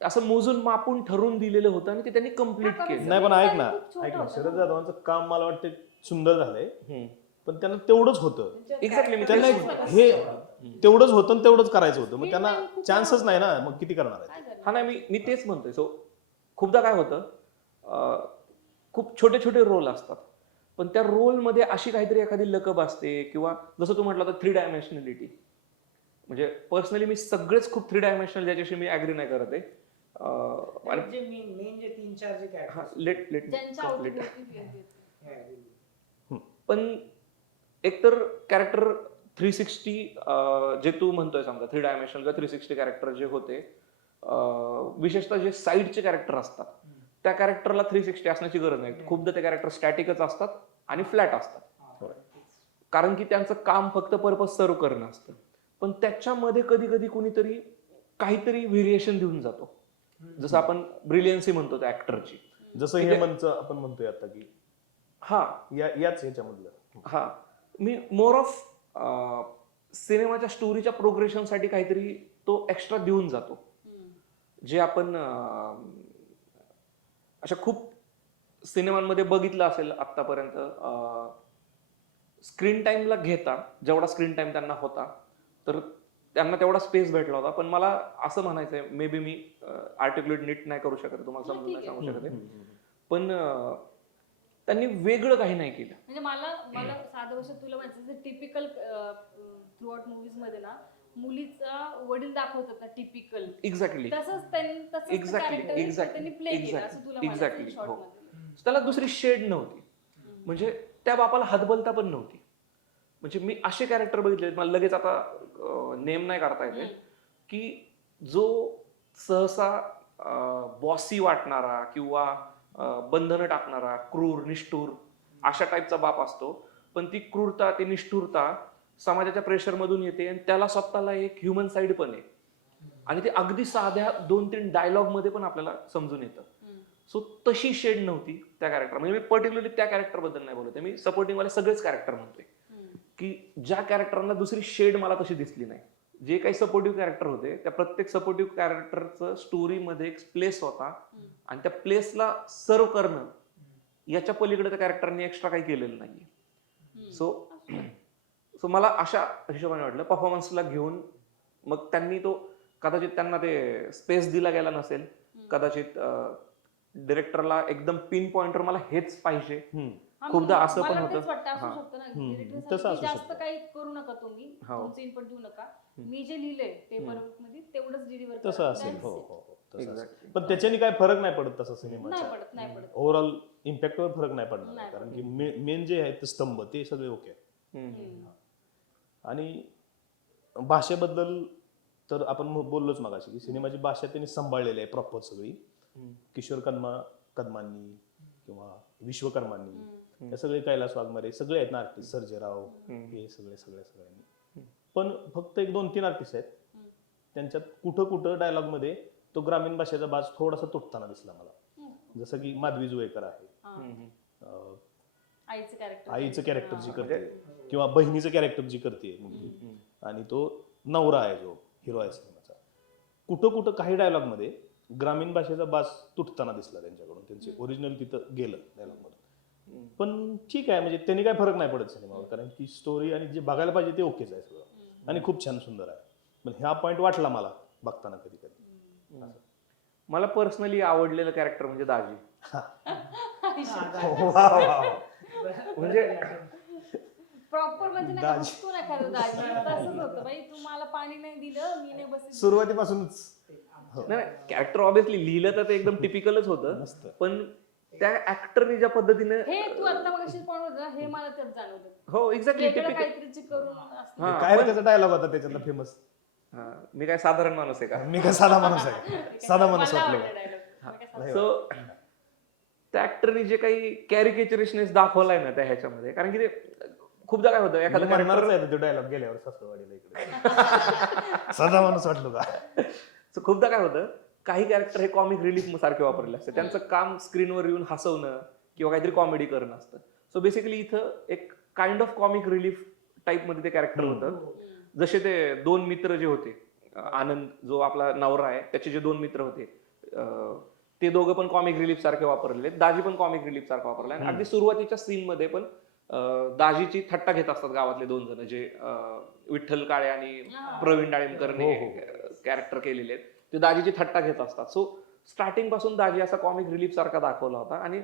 असं मोजून मापून ठरवून दिलेलं होतं आणि ते त्यांनी कम्प्लीट हा, केलं. नाही पण ऐक ना, खूप छोटं ऐक ना, होतं शरद ना. जाधवांचं काम मला वाटतं सुंदर झालंय, हम्म. पण त्यांना तेवढंच होतं. त्यांच्या Exactly, मी त्यांना character एक- चं हे कसं- तेवढंच होतं आणि तेवढंच करायचं होतं, मग Screen त्यांना time खूप चान्सच नाही ना, मग किती करणार काय आहे? झालं? हा नाही, मी तेच म्हणतोय. सो खूपदा काय होतं, खूप छोटे छोटे रोल असतात, पण त्या रोलमध्ये अशी काहीतरी एखादी लकब असते, किंवा जसं तू म्हटलं होतं 3 डायमेन्शनलिटी, म्हणजे पर्सनली मी सगळेच खूप 3 डायमेन्शनल, ज्याच्याशी मी ऍग्री नाही करत आहे. आणि जे मेन जे 3-4 जे कॅरेक्टर लेट ज्यांच्या कम्प्लीट. अवतीभोवती फिरते. पण एकतर कॅरेक्टर 360 जे तू म्हणतोय, समजा 3 डायमेन्शनल किंवा 360 कॅरेक्टर जे होते, विशेषतः जे साईडचे कॅरेक्टर असतात, त्या कॅरेक्टरला 360 असण्याची गरज नाही. खूपदा ते कॅरेक्टर स्टॅटिकच असतात आणि फ्लॅट असतात, कारण की त्यांचं काम फक्त पर्पज सर्व करणं असतं. पण त्याच्यामध्ये कधी कधी कुणीतरी काहीतरी व्हेरिएशन देऊन जातो, जसं आपण ब्रिलियन्सी म्हणतो त्या ऍक्टरची. जसं ठीक आहे. हेमंतचं आपण म्हणतोय आता की हा याच ह्याच्यामधलं. हा मी मोर ऑफ सिनेमाच्या स्टोरीच्या प्रोग्रेशनसाठी काहीतरी तो एक्स्ट्रा देऊन जातो, जे आपण अशा खूप सिनेमांमध्ये बघितलं असेल आतापर्यंत. स्क्रीन टाइमला घेता जेवढा स्क्रीन टाइम त्यांना होता, तर त्यांना तेवढा स्पेस भेटला होता. पण मला असं म्हणायचंय, मे बी मी आर्टिक्युलेट नीट नाही करू शकत, तुम्हाला नाही, समजून ठीक नाही आहे. सांगू शकत, पण त्यांनी वेगळं काही नाही केलं. म्हणजे मला साधं वर्ष तुला माहिती टिपिकल थ्रू आउट मूवीज मध्ये ना मुलीचा वडील दाखवतात ना टिपिकल, एक्झॅक्टली तसंच त्यांनी प्ले केलं असं तुला एक्झॅक्टली शॉर्ट हो. मध्ये. त्याला दुसरी शेड नव्हती, म्हणजे त्या बापाला हातबलता पण नव्हती. म्हणजे मी असे कॅरेक्टर बघितले, मला लगेच आता नेम नाही करता येते, की जो सहसा बॉसी वाटणारा किंवा बंधनं टाकणारा, क्रूर, निष्ठूर अशा टाईपचा बाप असतो, पण ती क्रूरता, ती निष्ठुरता समाजाच्या प्रेशर मधून येते आणि त्याला स्वतःला एक ह्युमन साइड पण आहे, आणि ते अगदी साध्या 2-3 डायलॉग मध्ये पण आपल्याला समजून येतं. सो तशी शेड नव्हती त्या कॅरेक्टर. म्हणजे मी पर्टिक्युलरली त्या कॅरेक्टर बद्दल नाही बोलत आहे, मी सपोर्टिंग वाले सगळेच कॅरेक्टर म्हणतोय, की ज्या कॅरेक्टरना दुसरी शेड मला तशी दिसली नाही. जे काही सपोर्टिव्ह कॅरेक्टर होते, त्या प्रत्येक सपोर्टिव्ह कॅरेक्टरचं स्टोरीमध्ये एक प्लेस होता, आणि त्या प्लेसला सर्व करणं याच्या पलीकडे त्या कॅरेक्टरने एक्स्ट्रा काही केलेलं नाहीये. हम्म. सो मला अशा हिशोबाने वाटलं परफॉर्मन्सला घेऊन मग त्यांनी तो कदाचित त्यांना ते स्पेस दिला गेला नसेल, हम्म. कदाचित डिरेक्टरला एकदम पिन पॉइंटवर मला हेच पाहिजे. हा, खूपदा मग असं पण मला होतं. तेच वाटतं, असू हा. शकतं ना, हम्म. director तसं साठी असू जास्त शकतं. काही करू नका तुम्ही, हो. तुमचं इनपुट देऊ नका, हम्म. मी जे लिहिलंय पेपर हम्म. मध्ये तेवढंच डिलिव्हर तसं असेल. हो हो हो, तसं असेल. Exactly. पण त्याच्याने काय फरक नाही पडत तसा नाही सिनेमाच्या पडत, नाही पडत. ओव्हरऑल इम्पॅक्टवर फरक नाही पडणार नाही कारण पडत. की मेन जे आहे ते स्तंभ ते सगळे ओके. हम्म. आणि भाषेबद्दल तर आपण बोललोच मगाशी की सिनेमाची भाषा त्यांनी सांभाळलेली आहे प्रॉपर सगळी. हम्म. किशोर कदमांनी किंवा विश्वकर्मांनी, हम्म. हे सगळे कैलास वाघमारे सगळे आहेत ना आर्टिस्ट, सर्जेराव, हम्म. हे सगळ्यांनी. पण फक्त 1-2-3 आर्टिस्ट आहेत हम्म. त्यांच्यात कुठं कुठं डायलॉग मध्ये तो ग्रामीण भाषेचा बाज थोडासा तुटताना दिसला मला. हम्म. जसं की माधवी जुवेकर आहे, हा. हम्म. अं, आईचं कॅरेक्टर, आईचं कॅरेक्टर जी हा. करते किंवा बहिणीचं कॅरेक्टर जी करते मुलगी, हम्म. आणि तो नवरा आहे जो हिरो आहे सिनेमाचा, कुठं कुठं काही डायलॉग मध्ये ग्रामीण भाषेचा बाज तुटताना दिसला त्यांच्याकडून. त्यांचे ओरिजिनल तिथं गेलं डायलॉग मध्ये. हम्म. पण ठीक आहे, म्हणजे त्यांनी काय फरक नाही पडत सिनेमावर कारण की स्टोरी आणि जे बघायला पाहिजे ते ओकेच आहे सगळं. हम्म. आणि खूप छान सुंदर आहे. पण ह्या पॉइंट वाटला मला बघताना कधी कधी. हम्म. मला पर्सनली आवडलेलं कॅरेक्टर म्हणजे दाजी. म्हणजे प्रॉपर म्हणजे नाही का, दाजी. हुसकून एखादं दाजी तसंच होतं बाई, तू मला पाणी नाही दिलं, मी नाही बसली. सुरुवातीपासूनच नाही कॅरेक्टर ऑब्विसली लिहिलं तर ते एकदम टिपिकलच होतं, मस्त. पण त्या ऍक्टरनी ज्या पद्धतीने हे तू आता मग पॉइंट होता, हे मला त्यात जाणवलं. हो एक्झॅक्टली वेगळं टिपिकल. काहीतरी जे करून असतं. हा. काय रे पण- त्याचा डायलॉग होता त्याच्यातला फेमस? मी काय साधारण माणूस आहे का? मी काय साधा माणूस आहे, साधा माणूस मला वाटलं आवडलं का? dialogue. मी काय सो त्या ऍक्टरनी जे काही कॅरिकेचरिशनेस दाखवलाय ना त्या ह्याच्यामध्ये, कारण की ते खूपदा काय होतं एखादं म्हणणारच कॅरेक्टर, आहे तो डायलॉग गेल्यावर सासरवाडीला इकडे साधा माणूस वाटलो का? खूपदा काय होतं काही कॅरेक्टर हे कॉमिक रिलीफ सारखे वापरले असते, त्यांचं काम स्क्रीनवर येऊन हसवणं किंवा काहीतरी कॉमेडी करणं असतं. सो बेसिकली इथं एक kind of comic relief type मध्ये ते कॅरेक्टर होतं. हम्म. जसे ते 2 मित्र जे होते, आनंद जो आपला नवरा आहे त्याचे जे 2 मित्र होते, ते दोघं पण कॉमिक रिलीफ सारखे वापरले, दाजी पण कॉमिक रिलीफ सारखा वापरला. आणि अगदी सुरुवातीच्या सीन मध्ये पण दाजीची थट्टा घेत असतात गावातले 2 जण जे विठ्ठल काळे आणि हा. प्रवीण डाळिंबकरने हो, कॅरेक्टर केलेले आहेत, ते दाजीची थट्टा घेत असतात. सो स्टार्टिंग पासून दाजी असा कॉमिक रिलीफ सारखा दाखवला होता, आणि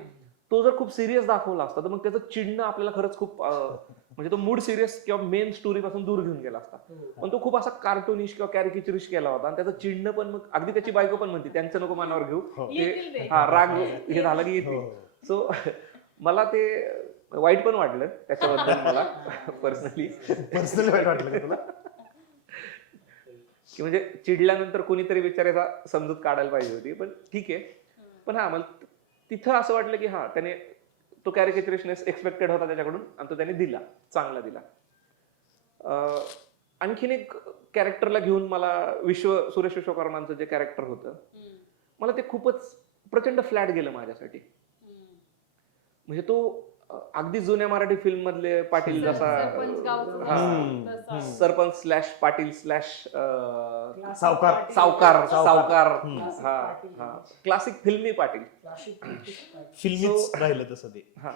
तो जर खूप सिरियस दाखवला असता तर मग त्याचं चिडणं आपल्याला खरंच खूप म्हणजे तो मूड सिरियस किंवा मेन स्टोरी पासून दूर घेऊन गेला असता. पण तो खूप असा कार्टुनिश किंवा कॅरिकेचरिश केला होता, आणि त्याचं चिडणं पण मग अगदी त्याची बायको पण म्हणते त्यांचं नको मनावर घेऊ, येतील ते ते. हा राग हे झालं की हो, येते. हो. सो मला ते वाईट पण वाटलं त्याच्याबद्दल मला पर्सनली, पर्सनली वाईट वाटलं का तुला? की म्हणजे चिडल्यानंतर कोणीतरी बिचारायचा समजूत काढायला पाहिजे होती, पण ठीक आहे. पण हा मला तिथं असं वाटलं की हा त्याने तो कॅरिकेचरिशनेस एक्सपेक्टेड होता त्याच्याकडून, आणि तो त्याने दिला, चांगला दिला. आणखीन एक कॅरेक्टरला घेऊन मला सुरेश विश्वकर्मांचं जे कॅरेक्टर होतं, हम्म. मला ते खूपच प्रचंड फ्लॅट गेलं माझ्यासाठी. हम्म. म्हणजे तो अगदी जुन्या मराठी फिल्म मधले पाटील जसा सरपंच गावचं हा. तसा. सरपंच स्लॅश पाटील स्लॅश सावकार. सावकार हम्म. हा हा क्लासिक फिल्मी पाटील. फिल्मीच राहिलं तसं ते. हा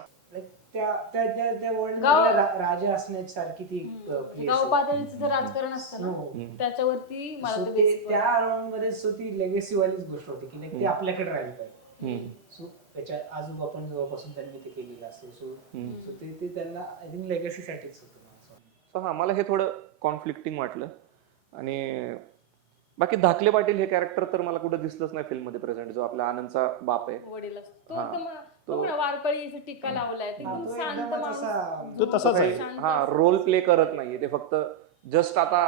त्या वर्ल्ड गाव- राजा असण्यासारखी ती place गाव आहे. पातळीचं जे राजकारण असतं ना, हो. त्याच्यावरती मला So ते ते basic त्या अराउंड मध्ये सो ती लेगेसी वालीच गोष्ट होती की like ते आपल्याकडे राहिलं पाहिजे. हम्म. सो त्याच्या आजोबा पण जेव्हापासून त्यांनी ते केलेलं असतं, सो हम्म. ते त्यांना आय थिंक लेगसीसाठीच होतं. So हा मला हे थोडं कॉन्फ्लिक्टिंग वाटलं. आणि बाकी धाकले पाटील हे कॅरेक्टर तर मला कुठं दिसलंच नाही फिल्म मध्ये प्रेझेंट, जो आपला आनंदचा बाप आहे. वडील असतो तो हा. एकदम तो- बघ ना, वारकळी इथे टिक्का लावलाय, ते एकदम तो शांत एकदमच माणूस. असा- तो तसाच आहे. शांत हा असतो. रोल प्ले करत नाहीये, ते फक्त जस्ट आता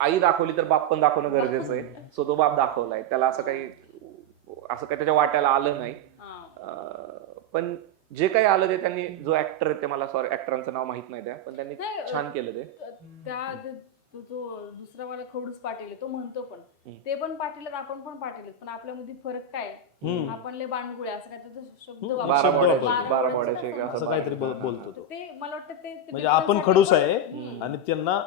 आई दाखवली तर बाप पण दाखवणं गरजेचं आहे. सो तो बाप दाखवलाय, त्याला असं काही त्याच्या वाट्याला आलं नाही. हा. पण जे काही आलं ते त्यांनी, जो ऍक्टर आहे ते मला सॉरी ऍक्टरांचं नाव माहित नाही त्या, पण त्यांनी नाही, छान केलं ते. जो दुसरा वाला खडूस पाटील आहे तो म्हणतो पण हम्म. ते पण पाटील आहेत, आपण पण पाटील आहेत, पण आपल्यामध्ये फरक काय आहे? हम्म. आपण लय बांडगुळे असं काय तर शब्द हम्म. वापरतो. शब्द वापरतो. बारा बोड्याचं बोड्याचे कसं असं असं काहीतरी बोलतो तर तो. ते मला वाटतं ते म्हणजे आपण खडूस आहे हम्म. आणि त्यांना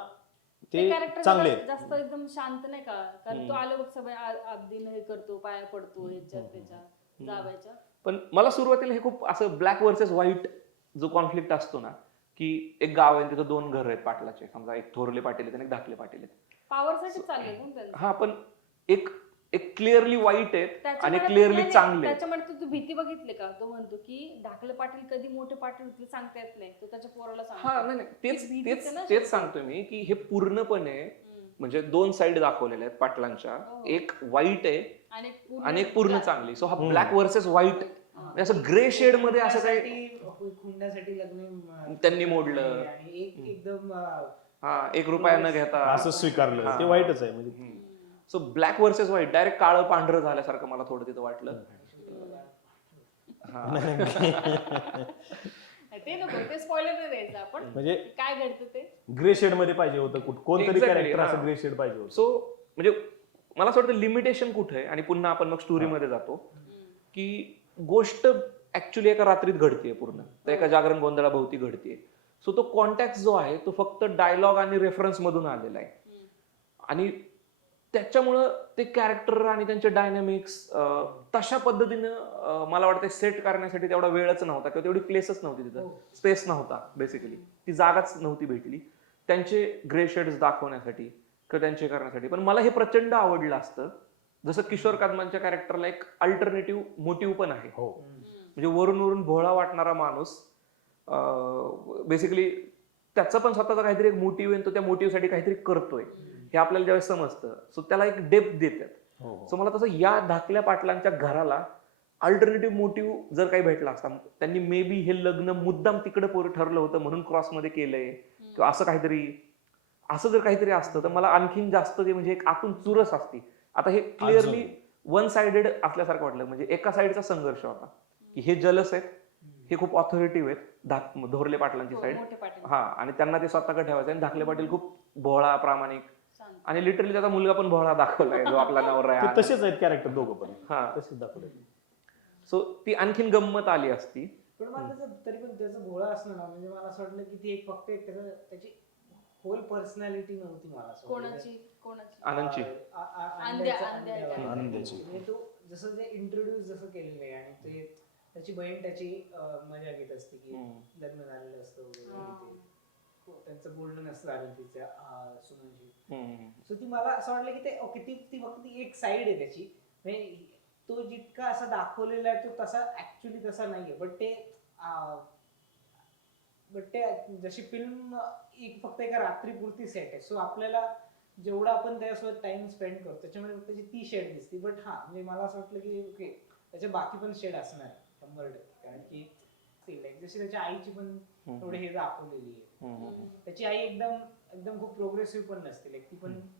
ते ते कॅरेक्टर चांगले आहेत. जास्त एकदम शांत नाही का, कारण तो हम्म. आलो बघ सगळे अगदी हे करतो, पाया पडतो ह्याच्यात त्याच्या जावायच्या, पण मला सुरुवातीला हे खूप असं ब्लॅक वर्सेस व्हाईट जो कॉन्फ्लिक्ट असतो ना, की एक गाव आहे तिथं 2 घर आहेत पाटलाचे, समजा एक थोरले पाटील आहेत आणि एक धाकले पाटील आहेत. पॉवरसाठी चालले ना त्यांचं. हा, पण एक एक क्लिअरली वाईट आहेत आणि त्याच्यामुळे क्लिअरली नाही, चांगले आहेत. त्याच्यामुळे तू भीती बघितली का? तो म्हणतो की धाकले पाटील कधी मोठे पाटील होतील सांगता येत नाही, तो त्याच्या पोराला हा, सांगतो. नाही तेच भीतीच तेच आहे ना तेच शेवटी. सांगतोय मी, की हे पूर्णपणे म्हणजे 2 साइड दाखवलेल्या आहेत पाटलांच्या. हो. एक वाईट आहे आणि एक पूर्ण चांगली. सो हा हम्म. ब्लॅक वर्सेस व्हाईट, म्हणजे असं ग्रे शेड मध्ये असं काही हुंड्यासाठी लग्न त्यांनी मोडलं. आणि एक एकदम हा, 1 रुपया न घेता असं स्वीकारलं हा. ते वाईटच आहे म्हणजे. So black versus white, direct काळं पांढरं झाल्यासारखं मला थोडं तिथं वाटलं. हा. ते नको, ते स्पॉइलर नाही द्यायचं आपण. म्हणजे काय घडतं ते. ग्रे शेड मध्ये पाहिजे होतं कोणतरी Exactly, कॅरेक्टर हा. असं ग्रे शेड पाहिजे होतं. सो म्हणजे मला असं वाटतं लिमिटेशन कुठे आहे, आणि पुन्हा आपण मग स्टोरीमध्ये जातो, की गोष्ट ऍक्च्युली एका रात्रीत घडतीये पूर्ण, तर एका जागरण गोंधळाभोवती घडतीये. सो तो कॉन्टॅक्ट जो आहे तो फक्त डायलॉग आणि रेफरन्स मधून आलेला आहे, आणि त्याच्यामुळं ते कॅरेक्टर आणि त्यांचे डायनामिक्स तशा पद्धतीनं मला वाटतं सेट करण्यासाठी तेवढा वेळच नव्हता, किंवा तेवढी प्लेसच नव्हती तिथं, स्पेस नव्हता, बेसिकली ती जागाच नव्हती भेटली त्यांचे ग्रे शेड्स दाखवण्यासाठी किंवा त्यांचे करण्यासाठी. पण मला हे प्रचंड आवडलं असतं, जसं किशोर कदमांच्या कॅरेक्टरला एक अल्टरनेटिव्ह मोटिव्ह पण आहे. हो, म्हणजे वरून वरून भोळा वाटणारा माणूस, बेसिकली त्याचं पण स्वतःचा काहीतरी एक मोटिव्ह आहे, तो त्या मोटिव्हसाठी काहीतरी करतोय हे आपल्याला ज्यावेळेस समजतं. सो त्याला एक डेप्थ देतात. हो, हो. सो मला तसं या धाकल्या पाटलांच्या घराला अल्टरनेटिव्ह मोटिव्ह जर काही भेटला असता, त्यांनी मे बी हे लग्न मुद्दाम तिकडे ठरलं होतं म्हणून क्रॉसमध्ये केलंय, किंवा असं जर काहीतरी असतं तर मला आणखीन जास्त ते म्हणजे एक आतून चुरस असती. आता हे क्लिअरली वन साइडेड असल्यासारखं वाटलं, म्हणजे एका साइडचा संघर्ष होता, की हे जलस आहेत, हे खूप ऑथॉरिटिव्ह आहेत, धोरले पाटलांची हो, साईड, मोठे पाटील. हा, आणि त्यांना ते स्वतःकडे ठेवायचं, आणि धाकले पाटील खूप भोळा प्रामाणिक, सांग. आणि लिटरली त्याचा मुलगा पण भोळा दाखवलाय जो आपला नवरा ते आहे. तसेच आहेत कॅरेक्टर दोघं पण, हा, तसेच दाखवले. सो ती आणखीन गंमत आली असती. पण मला त्याचं तरी पण त्याचं भोळा असणं ना, म्हणजे मला असं वाटलं की ती एक फक्त एक त्याची होल पर्सनॅलिटी नव्हती. मला असं कोणाची आनंदची. आनंदाची. म्हणजे तो जसं जे इंट्रोड्यूस जसं केलेलं आहे, आणि ते त्याची बहीण त्याची मजा घेत असते की लग्न झालेलं असतं वगैरे, त्यांचं बोलणं नसतं झालं तिच्या सुमनशी. सो ती मला असं वाटलं की ते ओके, ती फक्त एक साइड आहे त्याची. म्हणजे तो जितका असा दाखवलेला आहे तो तसा ऍक्च्युली तसा नाहीये, बट ते जशी फिल्म फक्त एका रात्रीपुरती सेट आहे. सो आपल्याला जेवढा आपण त्याच्यासोबत टाइम स्पेंड करतो त्याच्यामध्ये फक्त त्याची ती शेड दिसते. बट हा, म्हणजे मला असं वाटलं की ओके, त्याचे बाकी पण शेड असणार 100%, कारण की जशी त्याच्या आईची पण थोडी हे दाखवलेली आहे. त्याची आई एकदम खूप प्रोग्रेसिव्ह पण नसते, लाईक ती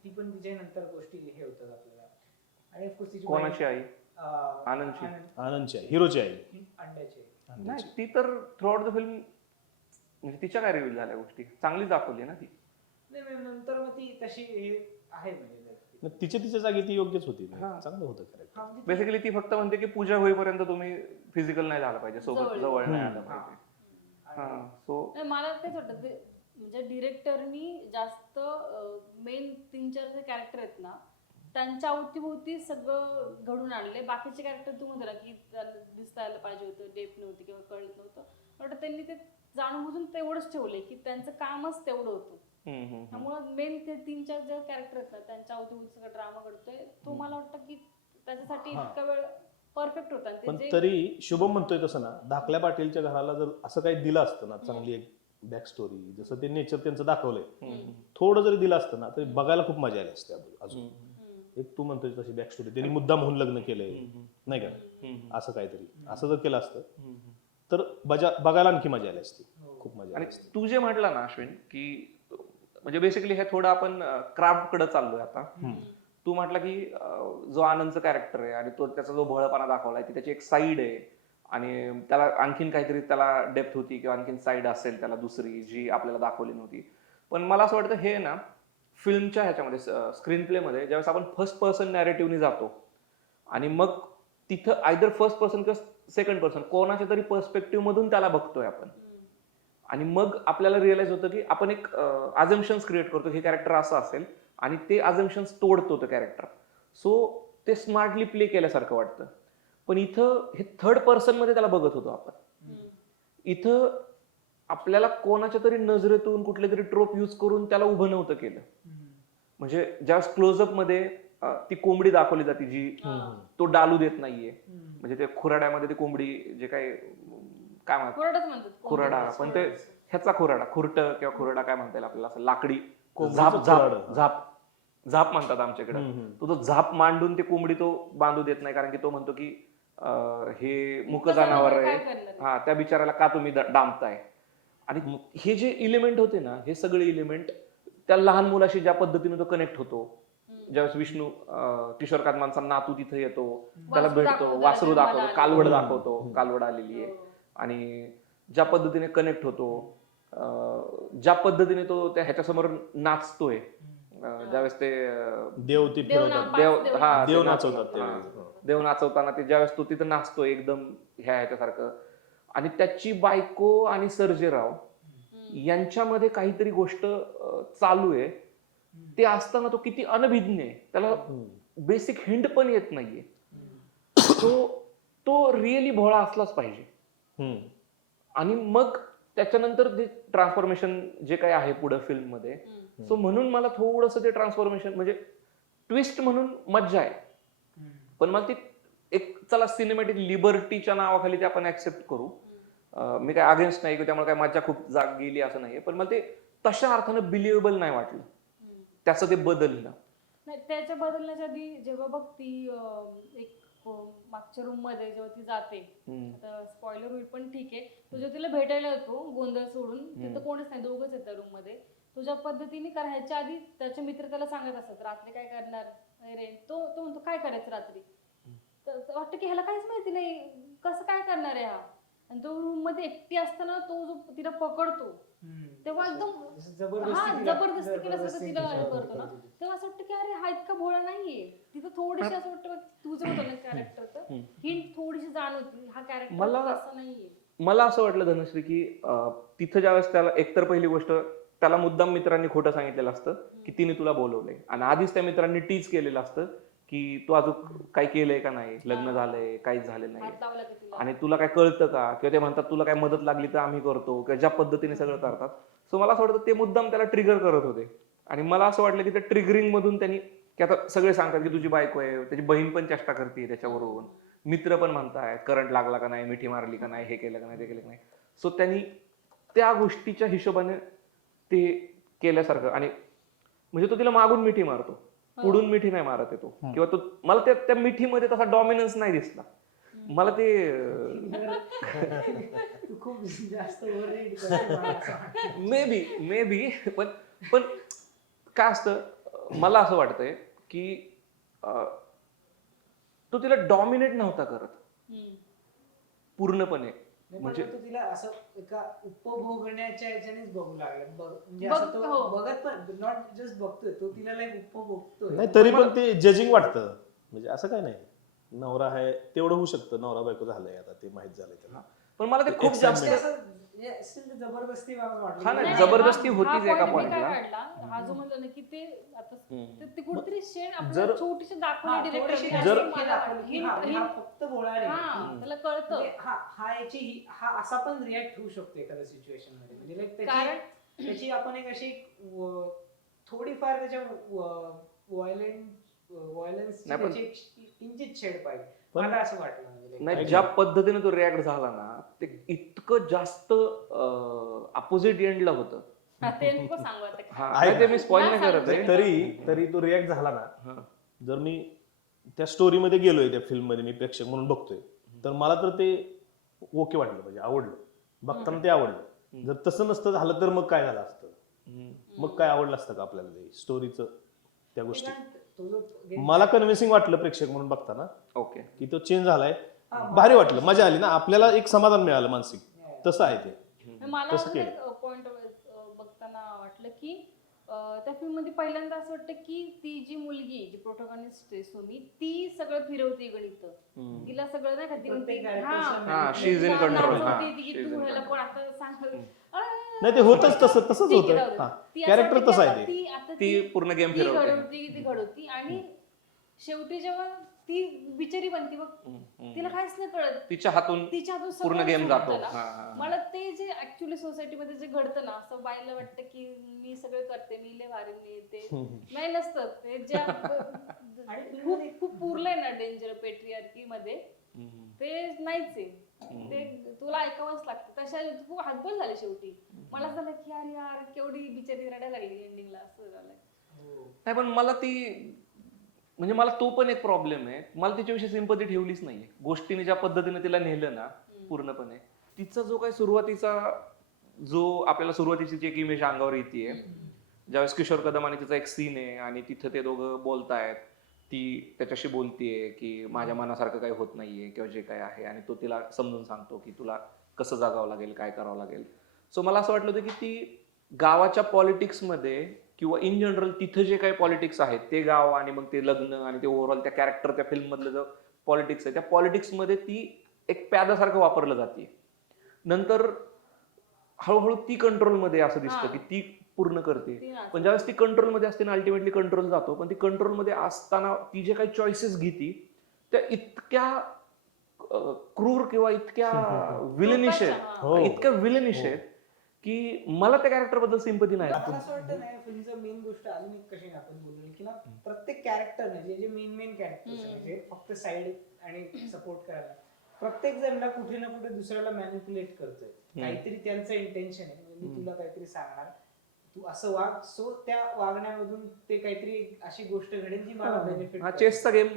पण तिच्या नंतर गोष्टी हे होतात आपल्याला. आणि ऑफकोर्स तिची कोणाची आई? आनंदची. आनंदची आहे, हिरोची आहे. अंड्याची. नाही, ती तर थ्रू आउट द फिल्म म्हणजे तिच्या काय रिव्हील झाल्या गोष्टी चांगलीच दाखवली ना ती. नाही, नंतर मग ती तशी हे आहे, म्हणजे तिच्या जागी ती योग्यच होती, हा. चांगलं होतं कॅरेक्टर. बेसिकली ती फक्त म्हणते की पूजा होईपर्यंत तुम्ही फिजिकल नाही झालं पाहिजे, सोबत जवळ नाही आलं हम्म. पाहिजे. हा, सो नाही, मला तेच वाटतं ते म्हणजे डिरेक्टरनी जास्त मेन 3-4 जे कॅरेक्टर आहेत ना त्यांच्या अवतीभोवती सगळं घडून आणले. बाकीचे कॅरेक्टर तू म्हणतो ना की त्यांना दिसता यायला पाहिजे होतं, डेप नव्हती किंवा कळत नव्हतं, वाटतं त्यांनी ते जाणून बुजून तेवढंच ठेवलंय की त्यांचं कामच तेवढं होतं. त्यामुळे मेन ते 3-4 जे कॅरेक्टर आहेत ना त्यांच्या अवतीभोवती सगळं ड्रामा घडतोय, तो मला वाटतं की त्याच्यासाठी हा. इतका वेळ परफेक्ट होता. आणि ते पण जे- तरी शुभम म्हणतोय तसं ना, धाकल्या पाटीलच्या घराला जर असं काही दिलं असतं ना, चांगली एक बॅक स्टोरी, जसं ते नेचर त्यांचं दाखवलंय, थोडं जरी दिलं असतं ना तरी बघायला खूप मजा आली असते अजून. एक तू म्हणतोय तशी बॅक स्टोरी, त्यांनी मुद्दाम होऊन लग्न केलंय नाही का, असं काहीतरी असं जर केलं असतं तर बघायला आणखी मजा आली असती, खूप मजा आणि आली असती. तू जे म्हटलं ना अश्विन की म्हणजे बेसिकली हे थोडं आपण क्राफ्ट कडे चाललोय आता. तू म्हटलं की जो आनंदचं कॅरेक्टर आहे आणि तो त्याचा जो भोळापणा दाखवलाय ती त्याची एक साईड आहे, आणि त्याला आणखीन काहीतरी त्याला डेप्थ होती किंवा आणखीन साईड असेल त्याला दुसरी जी आपल्याला दाखवली नव्हती. पण मला असं वाटतं हे ना फिल्मच्या ह्याच्यामध्ये स्क्रीन प्ले मध्ये ज्यावेळेस आपण फर्स्ट पर्सन नॅरेटिव्हने जातो आणि मग तिथं आयदर फर्स्ट पर्सन किंवा सेकंड पर्सन कोणाच्या तरी पर्स्पेक्टिव्ह मधून त्याला बघतोय आपण, आणि मग आपल्याला रिअलाइज होतं की आपण एक अझम्पन्स क्रिएट करतो, हे कॅरेक्टर असं असेल, आणि ते अझम्पन्स तोडतो तो कॅरेक्टर. सो ते स्मार्टली प्ले केल्यासारखं वाटतं. पण इथं हे थर्ड पर्सन मध्ये त्याला बघत होतो आपण. इथं आपल्याला कोणाच्या तरी नजरेतून कुठले तरी ट्रोप युज करून त्याला उभं नव्हतं केलं. म्हणजे ज्यावेळेस क्लोजअप मध्ये ती कोंबडी दाखवली जाते जी तो डालू देत नाहीये, म्हणजे ते खुराड्यामध्ये ती कोंबडी जे काय म्हणतात खुराडा, पण ते ह्याचा खुराडा, खुरट किंवा खुराडा काय म्हणता येईल आपल्याला, असं लाकडी झाप म्हणतात आमच्याकडे. तो झाप मांडून ती कोंबडी तो बांधू देत नाही, कारण की तो म्हणतो की हे मुक जनावर आहे, हा त्या बिचाराला का तुम्ही डांबताय. आणि हे जे इलिमेंट होते ना, हे सगळे इलिमेंट त्या लहान मुलाशी ज्या पद्धतीने तो कनेक्ट होतो, ज्यावेळेस विष्णू किशोर कादमांचा नातू तिथे येतो, त्याला भेटतो, वासरू दाखवतो, कालवड दाखवतो, कालवड आलेली आहे, आणि ज्या पद्धतीने कनेक्ट होतो, ज्या पद्धतीने तो त्या ह्याच्यासमोर नाचतोय, ज्यावेळेस ते देव नाचवताना ते ज्यावेळेस तो तिथं नाचतोय एकदम ह्याच्यासारखं, आणि त्याची बायको आणि सर्जेराव यांच्यामध्ये काहीतरी गोष्ट चालू आहे, ते असताना तो किती अनभिज्ञ आहे, त्याला बेसिक हिंट पण येत नाहीये. तो रिअली भोळा असलाच पाहिजे. आणि मग त्याच्यानंतर जे ट्रान्सफॉर्मेशन जे काही आहे पुढे फिल्म मध्ये, सो म्हणून मला थोडस ते ट्रान्सफॉर्मेशन म्हणजे ट्विस्ट म्हणून मज्जा आहे, पण मला ती एक चला सिनेमॅटिक लिबर्टीच्या नावाखाली ते आपण ऍक्सेप्ट करू, मी काय अगेन्स्ट नाही, त्यामुळे काय मज्जा खूप जाग गेली असं नाहीये, पण मला ते तशा अर्थानं बिलिव्हेबल नाही वाटलं त्याचं ते बदलणं. नाही, त्याच्या बदलण्याच्या आधी जेव्हा बघ ती एक मागच्या रूम मध्ये जेव्हा ती जाते, आता स्पॉइलर होईल पण ठीक आहे, तो जेव्हा तिला भेटायला येतो गोंधळ सोडून, तिथं कोणच नाही, दोघंच आहेत त्या रूम मध्ये, तो ज्या पद्धतीने ह्याच्या आधी त्याचे मित्र त्याला सांगत असतात रात्री काय करणार रे, तो म्हणतो काय करायचं रात्री, वाटतं की ह्याला काहीच माहिती नाही कसं काय करणार आहे हा, आणि तो रूम मध्ये एकटी असताना तो जो तिला पकडतो तेव्हा एकदम जबरदस्ती केल्यासारखं तिला करतो ना, तेव्हा असं वाटतं की अरे हा इतका भोळा नाहीये. तिथं थोडीशी असं वाटतं तुझं होतं ना कॅरेक्टरचं हिंट थोडीशी जाणवती, हा कॅरेक्टर असं नाहीये. मला असं वाटलं धनश्री की तिथं ज्यावेळेस त्याला एकतर पहिली गोष्ट त्याला मुद्दाम मित्रांनी खोटं सांगितलेलं असतं की तिने तुला बोलवलंय, आणि आधीच त्या मित्रांनी टीच केलेलं असतं की तू अजून काय केलंय का नाही, लग्न झालंय काहीच झालं नाही, आणि तुला काय कळतं का, किंवा ते म्हणतात तुला काय मदत लागली तर आम्ही करतो, किंवा ज्या पद्धतीने सगळं करतात. सो मला असं वाटतं ते मुद्दाम त्याला ट्रिगर करत होते, आणि मला असं वाटलं की त्या ट्रिगरिंग मधून त्यांनी, की आता सगळे सांगतात की तुझी बायको आहे, त्याची बहीण पण चेष्टा करते त्याच्यावरून, मित्र पण म्हणतायत करंट लागला का नाही, मिठी मारली का नाही, हे केलं का नाही, ते केलं का नाही. सो त्यांनी त्या गोष्टीच्या हिशोबाने ते केल्यासारखं, आणि म्हणजे तो तिला मागून मिठी मारतो, पुढून मिठी नाही मारत येतो, किंवा तो मला त्या मिठीमध्ये तसा डॉमिनन्स नाही दिसला मला. ते मे बी पण काय असतं, मला असं वाटतंय की तो तिला डॉमिनेट नव्हता करत पूर्णपणे, म्हणजे तो तिला असं एका उपभोगण्याच्या याच्यानेच बघू लागला, म्हणजे असं तो बघत पण नॉट जस्ट बघतोय, तो तिला लाईक उपभोगतोय. नाही तरी पण ते जजिंग वाटतं, म्हणजे असं काय नाही, नवरा आहे तेवढं होऊ शकतं, नवरा बायको झालंय आता ते माहित झालंय त्याला, पण मला ते खूप जास्त जबरदस्ती जबरदस्ती होतीच एका पॉइंटला. हा जो म्हणलं ना की ते आता ते कुठेतरी शेड आपल्याला छोटीशी दाखवली डिरेक्टर, फक्त भोळा नाही, त्याला कळतं हा असा पण रिॲक्ट होऊ शकतो एखाद्या सिच्युएशन मध्ये, म्हणजे लाईक त्याची आपण एक अशी थोडीफार त्याच्या व्हायलन्स किंचित शेड पाहिजे, मला असं वाटलं. नाही, ज्या पद्धतीने तो रिॲक्ट झाला ना, ते इतकं जास्त अपोजिट एंडला होतं. ते मी स्पॉइल नाही करत आहे, तरी तो रिॲक्ट झाला ना, जर मी त्या स्टोरीमध्ये गेलोय, त्या फिल्म मध्ये मी प्रेक्षक म्हणून बघतोय, तर मला तर ते ओके वाटलं, म्हणजे आवडलं, बघताना ते आवडलं. जर तसं नसतं झालं तर मग काय झालं असतं, मग काय आवडलं असतं का आपल्याला ते स्टोरीचं, त्या गोष्टी मला कन्व्हिन्सिंग वाटलं प्रेक्षक म्हणून बघताना. ओके, की तो चेंज झालाय, भारी वाटलं, मजा आली ना, आपल्याला एक समाधान मिळालं मानसिक, तसं आहे ते. मला पॉइंट बघताना वाटलं की त्या फिल्म मध्ये पहिल्यांदा असं वाटतं की ती जी मुलगी जी प्रोटॅगॉनिस्ट आहे सोमी, ती सगळं फिरवते गणित, तिला सगळं नाही का, नाही ते होतच तसंच होतं, कॅरेक्टर तसं आहे ते, ती पूर्ण गेम ती घडवती, आणि शेवटी जेव्हा ती बिचारी बनती बघ, तिला काहीच नाही कळत, तिच्या हातून तिच्या हातून पूर्ण सगळं गेम सुरू जातो. होतं ना. हा, हा, हा. मला ते जे ऍक्च्युली सोसायटीमध्ये जे घडतं ना, असं बाईला वाटतं की मी सगळं करते, मी लय भारी, मी ते नाही नसतं. ते ज्या खूप खूप पुरलंय ना डेंजर पेट्रियार्की मध्ये, ते नाहीच आहे. ते तुला ऐकावंच लागतं. तशा खूप हातबल झाले शेवटी. मला असं झालं की यार यार केवढी बिचारी रडायला लागली एंडिंगला, असं झालंय. नाही पण मला ती म्हणजे मला तो पण एक प्रॉब्लेम आहे, मला तिच्याविषयी सिंपती ठेवलीच नाहीये. गोष्टीने ज्या पद्धतीने तिला नेलं ना पूर्णपणे, तिचा जो काही सुरुवातीचा जो आपल्याला सुरुवातीची जी एक इमेज अंगावर येते, ज्यावेळेस किशोर कदम आणि तिचा एक सीन आहे आणि तिथं ते दोघं बोलतायत, ती त्याच्याशी बोलतीये की माझ्या मनासारखं काही होत नाहीये किंवा जे काय आहे, आणि तो तिला समजून सांगतो की तुला कसं जगावं लागेल, काय करावं लागेल. सो मला असं वाटलं होतं की ती गावाच्या पॉलिटिक्समध्ये किंवा इन जनरल तिथं जे काही पॉलिटिक्स आहेत ते गाव आणि मग ते लग्न आणि ते ओव्हरऑल त्या कॅरेक्टर त्या फिल्म मधलं जो पॉलिटिक्स आहे त्या पॉलिटिक्समध्ये ती एक प्यादासारखं वापरलं जाते. नंतर हळूहळू ती कंट्रोलमध्ये असं दिसतं की ती पूर्ण करते. पण ज्यावेळेस ती कंट्रोलमध्ये असते ना, अल्टिमेटली कंट्रोल जातो. पण ती कंट्रोलमध्ये असताना ती जे काही चॉईसेस घेते त्या इतक्या क्रूर किंवा इतक्या विलनिश आहेत, इतक्या विलनिश आहेत की मला त्या कॅरेक्टर बद्दल सिंपती नाही. मला असं वाटतं नाही, फिल्मचं मेन गोष्ट अजून एक कशी आपण बोललो की ना, प्रत्येक कॅरेक्टर म्हणजे जे मेन कॅरेक्टर्स म्हणजे फक्त साईड आणि सपोर्ट करायला, प्रत्येक जण ना कुठे ना कुठे दुसऱ्याला मॅनिप्युलेट करतोय. काहीतरी त्यांचं इंटेन्शन आहे, म्हणजे मी तुला काहीतरी सांगणार, तू असं वाग, सो त्या वागण्यामधून ते काहीतरी अशी गोष्ट घडेल जी मला बेनिफिट. हा चेसचा गेम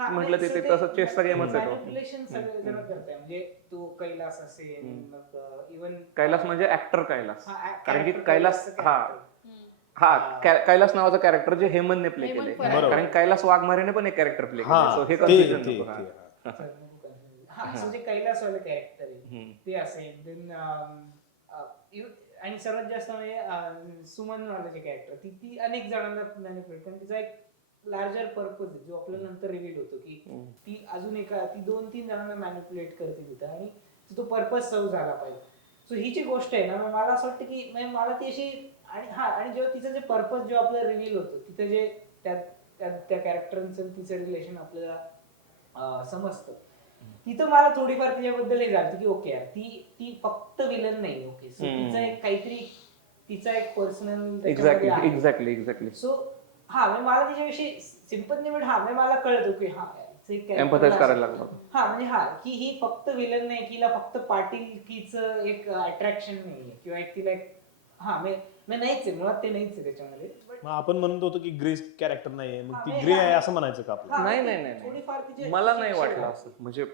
म्हटलं ते तसं चेसचा गेमच आहे तो. मॅनिप्युलेशन सगळे जण करताय, म्हणजे तो कैलास असेल, मग इव्हन कैलास म्हणजे ऍक्टर कैलास, कारण की character कैलास कैलास नावाचं कॅरेक्टर जे हेमंतने प्ले केले, कारण कैलास वाघमारेने पण एक कॅरेक्टर प्ले केले. सो हे कन्फ्युजन नको. जे कैलासवाले कॅरेक्टर आहे ते असेल, देन आणि सर्वात जास्त म्हणजे सुमन वाला जे कॅरेक्टर, ती अनेक जणांना मॅनिप्युलेट, कारण तिचा एक लार्जर पर्पज आहे जो आपल्याला नंतर रिव्हील होतो की ती अजून ती 2-3 जणांना मॅनिप्युलेट करते तिथं, आणि तो पर्पज सर्व झाला पाहिजे. सो ही जी गोष्ट आहे ना, मला असं वाटतं की मला ती अशी, आणि जेव्हा तिचं जे पर्पज जेव्हा आपल्याला रिव्हील होतो तिथे जे त्या कॅरेक्टरचं तिचं रिलेशन आपल्याला समजतं, तिथं मला थोडीफार तिच्याबद्दल हे झालं की ओके यार, ती फक्त विलन नाही. ओके, सो तिचा एक काहीतरी, तिचा एक पर्सनल एक्झॅक्टली. सो मला तिच्याविषयी सिंपती नाही, बट मला कळत की एम्पथाइज करायला लागलो. म्हणजे की ही फक्त विलन नाही, की हिला फक्त पाटीलकीच एक अट्रॅक्शन नाहीये, किंवा एक तिला एक नाहीच आहे, मुळात ते नाहीच आहे त्याच्यामध्ये. आपण म्हणत होतो की ग्रे कॅरेक्टर नाहीये, मग ती ग्रे आहे असं म्हणायचं का आपलं? नाही, मला नाही वाटलं असं. म्हणजे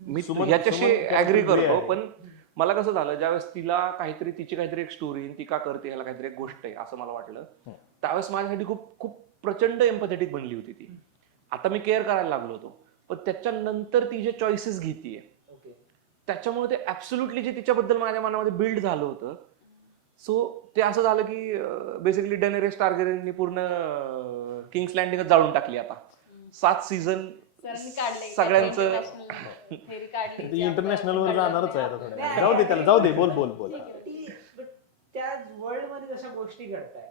मी याच्याशी ऍग्री करतो, पण मला कसं झालं, ज्यावेळेस तिला काहीतरी तिची काहीतरी एक स्टोरी, ती का करते ह्याला काहीतरी एक गोष्ट आहे असं मला वाटलं, त्यावेळेस माझ्यासाठी खूप खूप प्रचंड एम्पॅथेटिक बनली होती ती. आता मी केअर करायला लागलो होतो, पण त्याच्यानंतर ती जे चॉईसेस घेतीये त्याच्यामुळे ते ऍब्सोल्युटली जे तिच्याबद्दल माझ्या मनामध्ये बिल्ड झालं होतं, सो ते असं झालं की बेसिकली डेनेरिस टार्गेरियननी पूर्ण किंग्स लँडिंगच जाळून टाकली. आता 7 सीझन सगळ्यांचं इंटरनॅशनल वर जाणारच आहे आता थोड्या. जाऊ दे त्याला, जाऊ दे, बोल. त्या वर्ल्ड मध्ये जशा गोष्टी घडताय,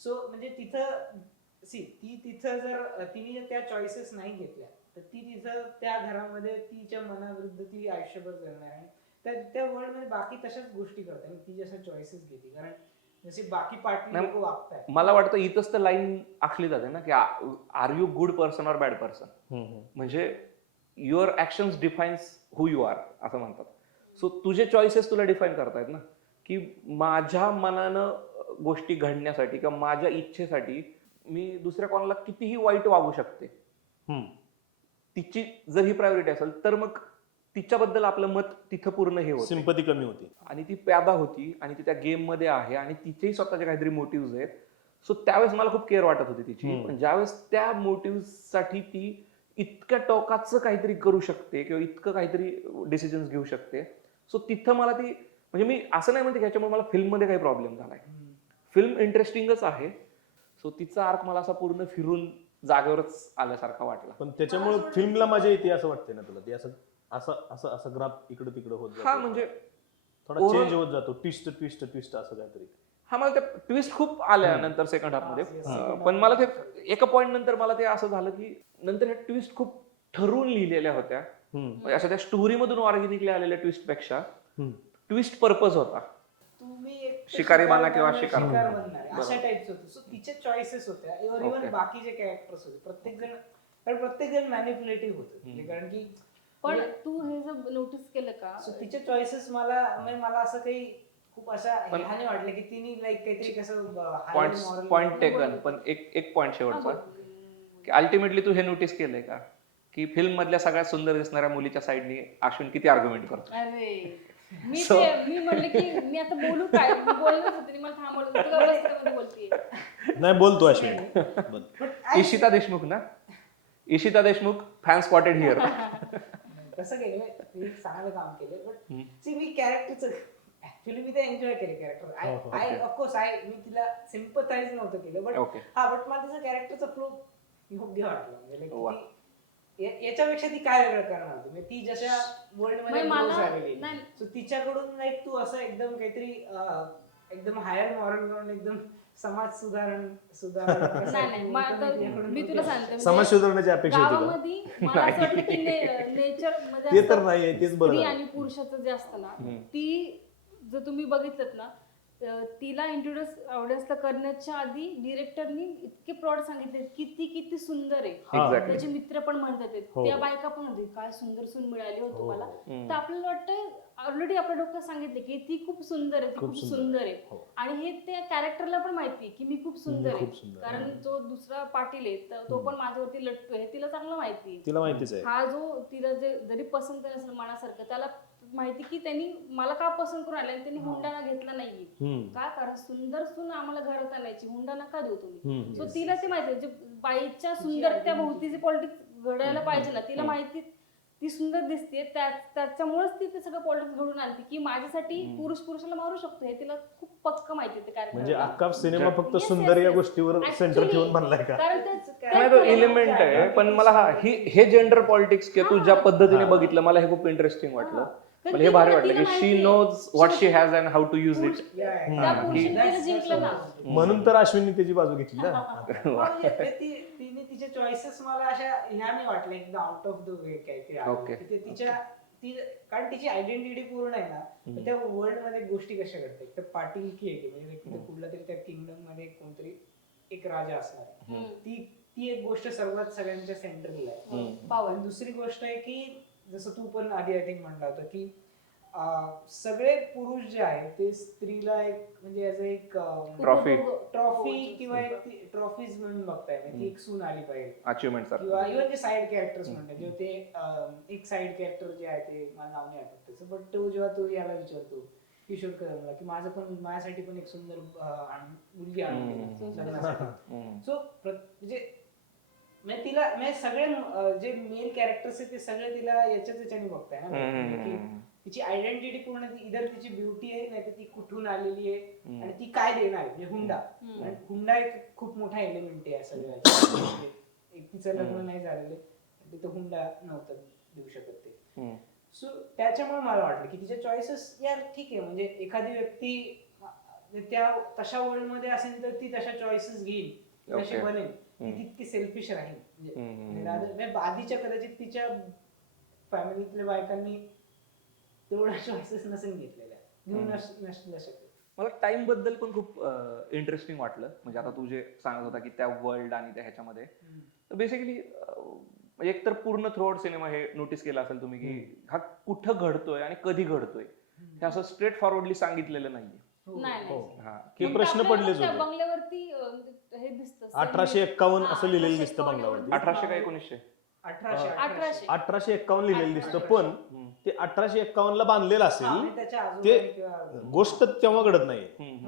सो म्हणजे तिथं जर तिने त्या चॉईसेस नाही घेतल्या तर ती तिथं त्या घरामध्ये तिच्या मनाविरुद्ध ती आयुष्यभर जगणार आहे. त्या वर्ल्ड मध्ये बाकी तशाच गोष्टी करताय, ती जशा चॉईसेस घेते, कारण जसे बाकी पार्टी लोक वागताय. मला वाटतं इथंच तर लाईन आखली जाते ना की are you good person or bad person, म्हणजे your actions defines who you are असं म्हणतात. सो तुझे चॉईसेस तुला डिफाईन करतायत ना, की माझ्या मनानं गोष्टी घडण्यासाठी किंवा माझ्या इच्छेसाठी मी दुसऱ्या कोणाला कितीही वाईट वागू शकते. तिची जर ही प्रायोरिटी असेल तर मग तिच्याबद्दल आपलं मत तिथं पूर्ण हे होतं, सिंपती कमी होती, आणि ती प्यादा होती आणि ती त्या गेम मध्ये आहे आणि तिचेही स्वतःचे काहीतरी मोटिव्ह आहेत. सो त्यावेळेस मला खूप केअर वाटत होती तिची. पण ज्यावेळेस त्या मोटिव्ह साठी ती इतक्या टोकाचं काहीतरी करू शकते किंवा इतकं काहीतरी डिसिजन्स घेऊ शकते, सो तिथं मला ती, म्हणजे मी असं नाही म्हणते की ह्याच्यामुळे मला फिल्म मध्ये काही प्रॉब्लेम झालाय. फिल्म इंटरेस्टिंगच आहे. सो तिचा आर्क मला असा पूर्ण फिरून जागेवरच आल्यासारखा वाटला. पण त्याच्यामुळे फिल्मला मजा येते असं वाटते ना तुला? ते असं ग्राफ इकडे तिकडे होत जातो, म्हणजे थोडा चेंज होत जातो, ट्विस्ट असं काहीतरी. मला त्या ट्विस्ट खूप आल्या नंतर सेकंड हाफ मध्ये, पण मला ते एका पॉइंट नंतर मला ते असं झालं की नंतर हे ट्विस्ट खूप ठरवून लिहिलेल्या होत्या. म्हणजे अशा त्या स्टोरी मधून ऑर्गॅनिकली आलेल्या ट्विस्ट पेक्षा ट्विस्ट पर्पज होता. तुम्ही एक शिकारी बना किंवा शिकार शिकार बनणार आहे, अशा टाइपचं होतं. सो तिचे चॉईसेस होत्या. Even Okay. बाकीचे कॅरेक्टर्स होते, प्रत्येक जण मॅनिप्युलेटिव्ह होतं. कारण की पण तू हे जर नोटीस केलं का, सो तिचे चॉईसेस मला असं काही खूप अशा पण- ह्याने वाटलं की तिने लाईक काहीतरी कसं पॉइंट टेकन. पण एक पॉइंट शेवटचा की अल्टिमेटली तू हे नोटीस केलंय का की फिल्म मधल्या सगळ्यात सुंदर दिसणाऱ्या मुलीच्या साईडनी अश्विन किती आर्ग्युमेंट करतो. अरे मी So- मी म्हणलं की मी आता बोलू काय, मी बोलणंच होते, ती मला थांबवलं, तू का रस्त्यामध्ये बोलतेय. नाही बोलतो अश्विन बोल. इशिता देशमुख ना, Ishita Deshmukh fan spotted here. कसं केलं मी चांगलं काम केलं. बट हम्म. सी मी कॅरेक्टरचं ऍक्च्युली मी ते एन्जॉय केले कॅरेक्टर. आय ऑफकोर्स मी तिला सिम्पथाइज नव्हतं केलं. But okay. बट मला तिचं कॅरेक्टरचा फ्लो योग्य वाटलं. म्हणजे वा. like याच्यापेक्षा ती काय वेगळं करणार होती. म्हणजे ती जशा वर्ल्ड मध्ये म्हणजे मला- grow झालेली आहे. नाही. So तिच्याकडून लाईक तू असं एकदम काहीतरी एकदम हायर मॉरल करून एकदम समाज सुधारण नाही मी तुला सांगते, समाज सुधारण्याची अपेक्षा होती का? गावामध्ये मला असं वाटलं की नेचर ते तर नाहीये, तेच बरं स्त्री झालं. आणि पुरुषाचं जे असतं ना, ती जर तुम्ही बघितलं ना, तिला इंट्रोड्यूस ऑडियन्सला करण्याच्या आधी डिरेक्टरनी इतके प्रॉड सांगितले की ती किती सुंदर आहे. हा. Exactly. त्याचे मित्र पण म्हणतात आहेत, हो. त्या बायका पण म्हणतात काय सुंदर सून मिळाली हो तुम्हाला. हम्म. तर आपल्याला वाटतं ऑलरेडी आपल्या डोक्यात सांगितले की ती खूप सुंदर आहे, ती खूप खूप सुंदर सुंदर आहे. हो. आणि हे त्या कॅरेक्टरला पण माहिती आहे की मी खूप सुंदर आहे. खूप सुंदर आहे. कारण जो दुसरा पाटील आहे तो पण माझ्यावरती लटतोय हे तिला चांगलं माहिती आहे. तिला माहितीच आहे. हा जो तिला जे जरी पसंत नसेल मनासारखं, त्याला माहिती की त्यांनी मला का पसंत करून आले आणि त्यांनी हुंडा घेतला नाहीये. का? कारण सुंदर सून आम्हाला घरात आणायची, हुंडा नका देऊ तुम्ही. सो तिला ते माहिती आहे, जे बाईच्या सुंदरत्या भोवती जे पॉलिटिक्स घडायला पाहिजे ना, तिला माहिती ती सुंदर दिसते, त्याच्यामुळेच ती ते सगळं पॉलिटिक्स घडून आणते की माझ्यासाठी पुरुषाला मारू शकतो, हे तिला खूप पक्क माहिती आहे. म्हणजे कारण अख्खा सिनेमा फक्त Yes, सुंदर या yes. गोष्टीवर सेंटर Actually, ठेवून बनलाय का? कारण नाही तो एलिमेंट आहे. पण मला हे जेंडर पॉलिटिक्स किंवा तू ज्या पद्धतीने बघितलं मला हे खूप इंटरेस्टिंग वाटलं. मला हे भारी वाटलं की she knows what she has and how to use it. त्या पुरुषाने तिला जिंकलं ना. म्हणून तर अश्विनने त्याची बाजू घेतली ना. तिने तिचे चॉईसेस मला अशा ह्या नाही वाटल्या एकदम आउट ऑफ द वे काहीतरी आलं. Okay. की ते कारण तिची आयडेंटिटी पूर्ण आहे ना, तर त्या वर्ल्ड मध्ये गोष्टी कशा घडतात. तर पाटील की आहे म्हणजे तिथे कुठला तरी त्या किंगडम मध्ये कोणतरी एक राजा असणार आहे. ती एक गोष्ट सगळ्यांच्या सेंटरला आहे. आणि दुसरी गोष्ट आहे की जसं तू पण आधी आय थिंक म्हणला होता की सगळे पुरुष जे आहेत ते स्त्रीला एक म्हणजे ॲज एक ट्रॉफी किंवा एक ट्रॉफीज म्हणून बघताय. म्हणजे ती एक सून आली पाहिजे अचिव्हमेंट किंवा इव्हन जे साईड कॅरेक्टर्स म्हणतात जेव्हा ते एक साईड कॅरेक्टर जे आहे ते मला नाव नाही आठवत त्याचं. बट तो जेव्हा तो याला विचारतो किशोर कदमला की माझ्यासाठी पण एक सुंदर मुलगी आणून लग्नासाठी. सो म्हणजे तिला म्हणजे सगळे जे मेल कॅरेक्टर्स आहेत ते सगळे तिला याच्याने बघताय ना की तिची आयडेंटिटी पूर्ण इधर तिची ब्युटी आहे नाही तर ती कुठून आलेली आहे आणि ती काय देणार आहे. म्हणजे हुंडा एक खूप मोठा एलिमेंट आहे सगळ्या. तिचं लग्न नाही झालेलं तिथं हुंडा नव्हतं देऊ शकत ते. सो त्याच्यामुळे मला वाटलं की तिच्या चॉईसेस यार ठीक आहे. म्हणजे एखादी व्यक्ती त्या तशा वर्ल्ड मध्ये असेल तर ती तशा चॉईसेस घेईल, तशी बनेल, ती तितकी सेल्फिश राहील. म्हणजे आधीच्या कदाचित तिच्या फॅमिलीतल्या बायकांनी तेवढा चॉईसेस नसेल घेतलेल्या, घेऊन नसलं शकत. मला टाइम बद्दल पण खूप इंटरेस्टिंग वाटलं. म्हणजे आता तू जे सांगत होता की त्या वर्ल्ड आणि त्या ह्याच्यामध्ये तर बेसिकली एक तर पूर्ण थ्रूआउट सिनेमा हे नोटीस केलं असेल तुम्ही की हा कुठं घडतोय आणि कधी घडतोय हे असं स्ट्रेट फॉरवर्डली सांगितलेलं नाहीये. हे प्रश्न पडलेच होते. बंगल्यावरती हे दिसतं 1851 असं लिहिलेलं दिसतं बंगल्यावरती. 1800 का 1900? 1851 लिहिलेलं दिसतं. पण ते 1851 ला बांधलेलं असेल ते गोष्ट तेव्हा घडत नाही.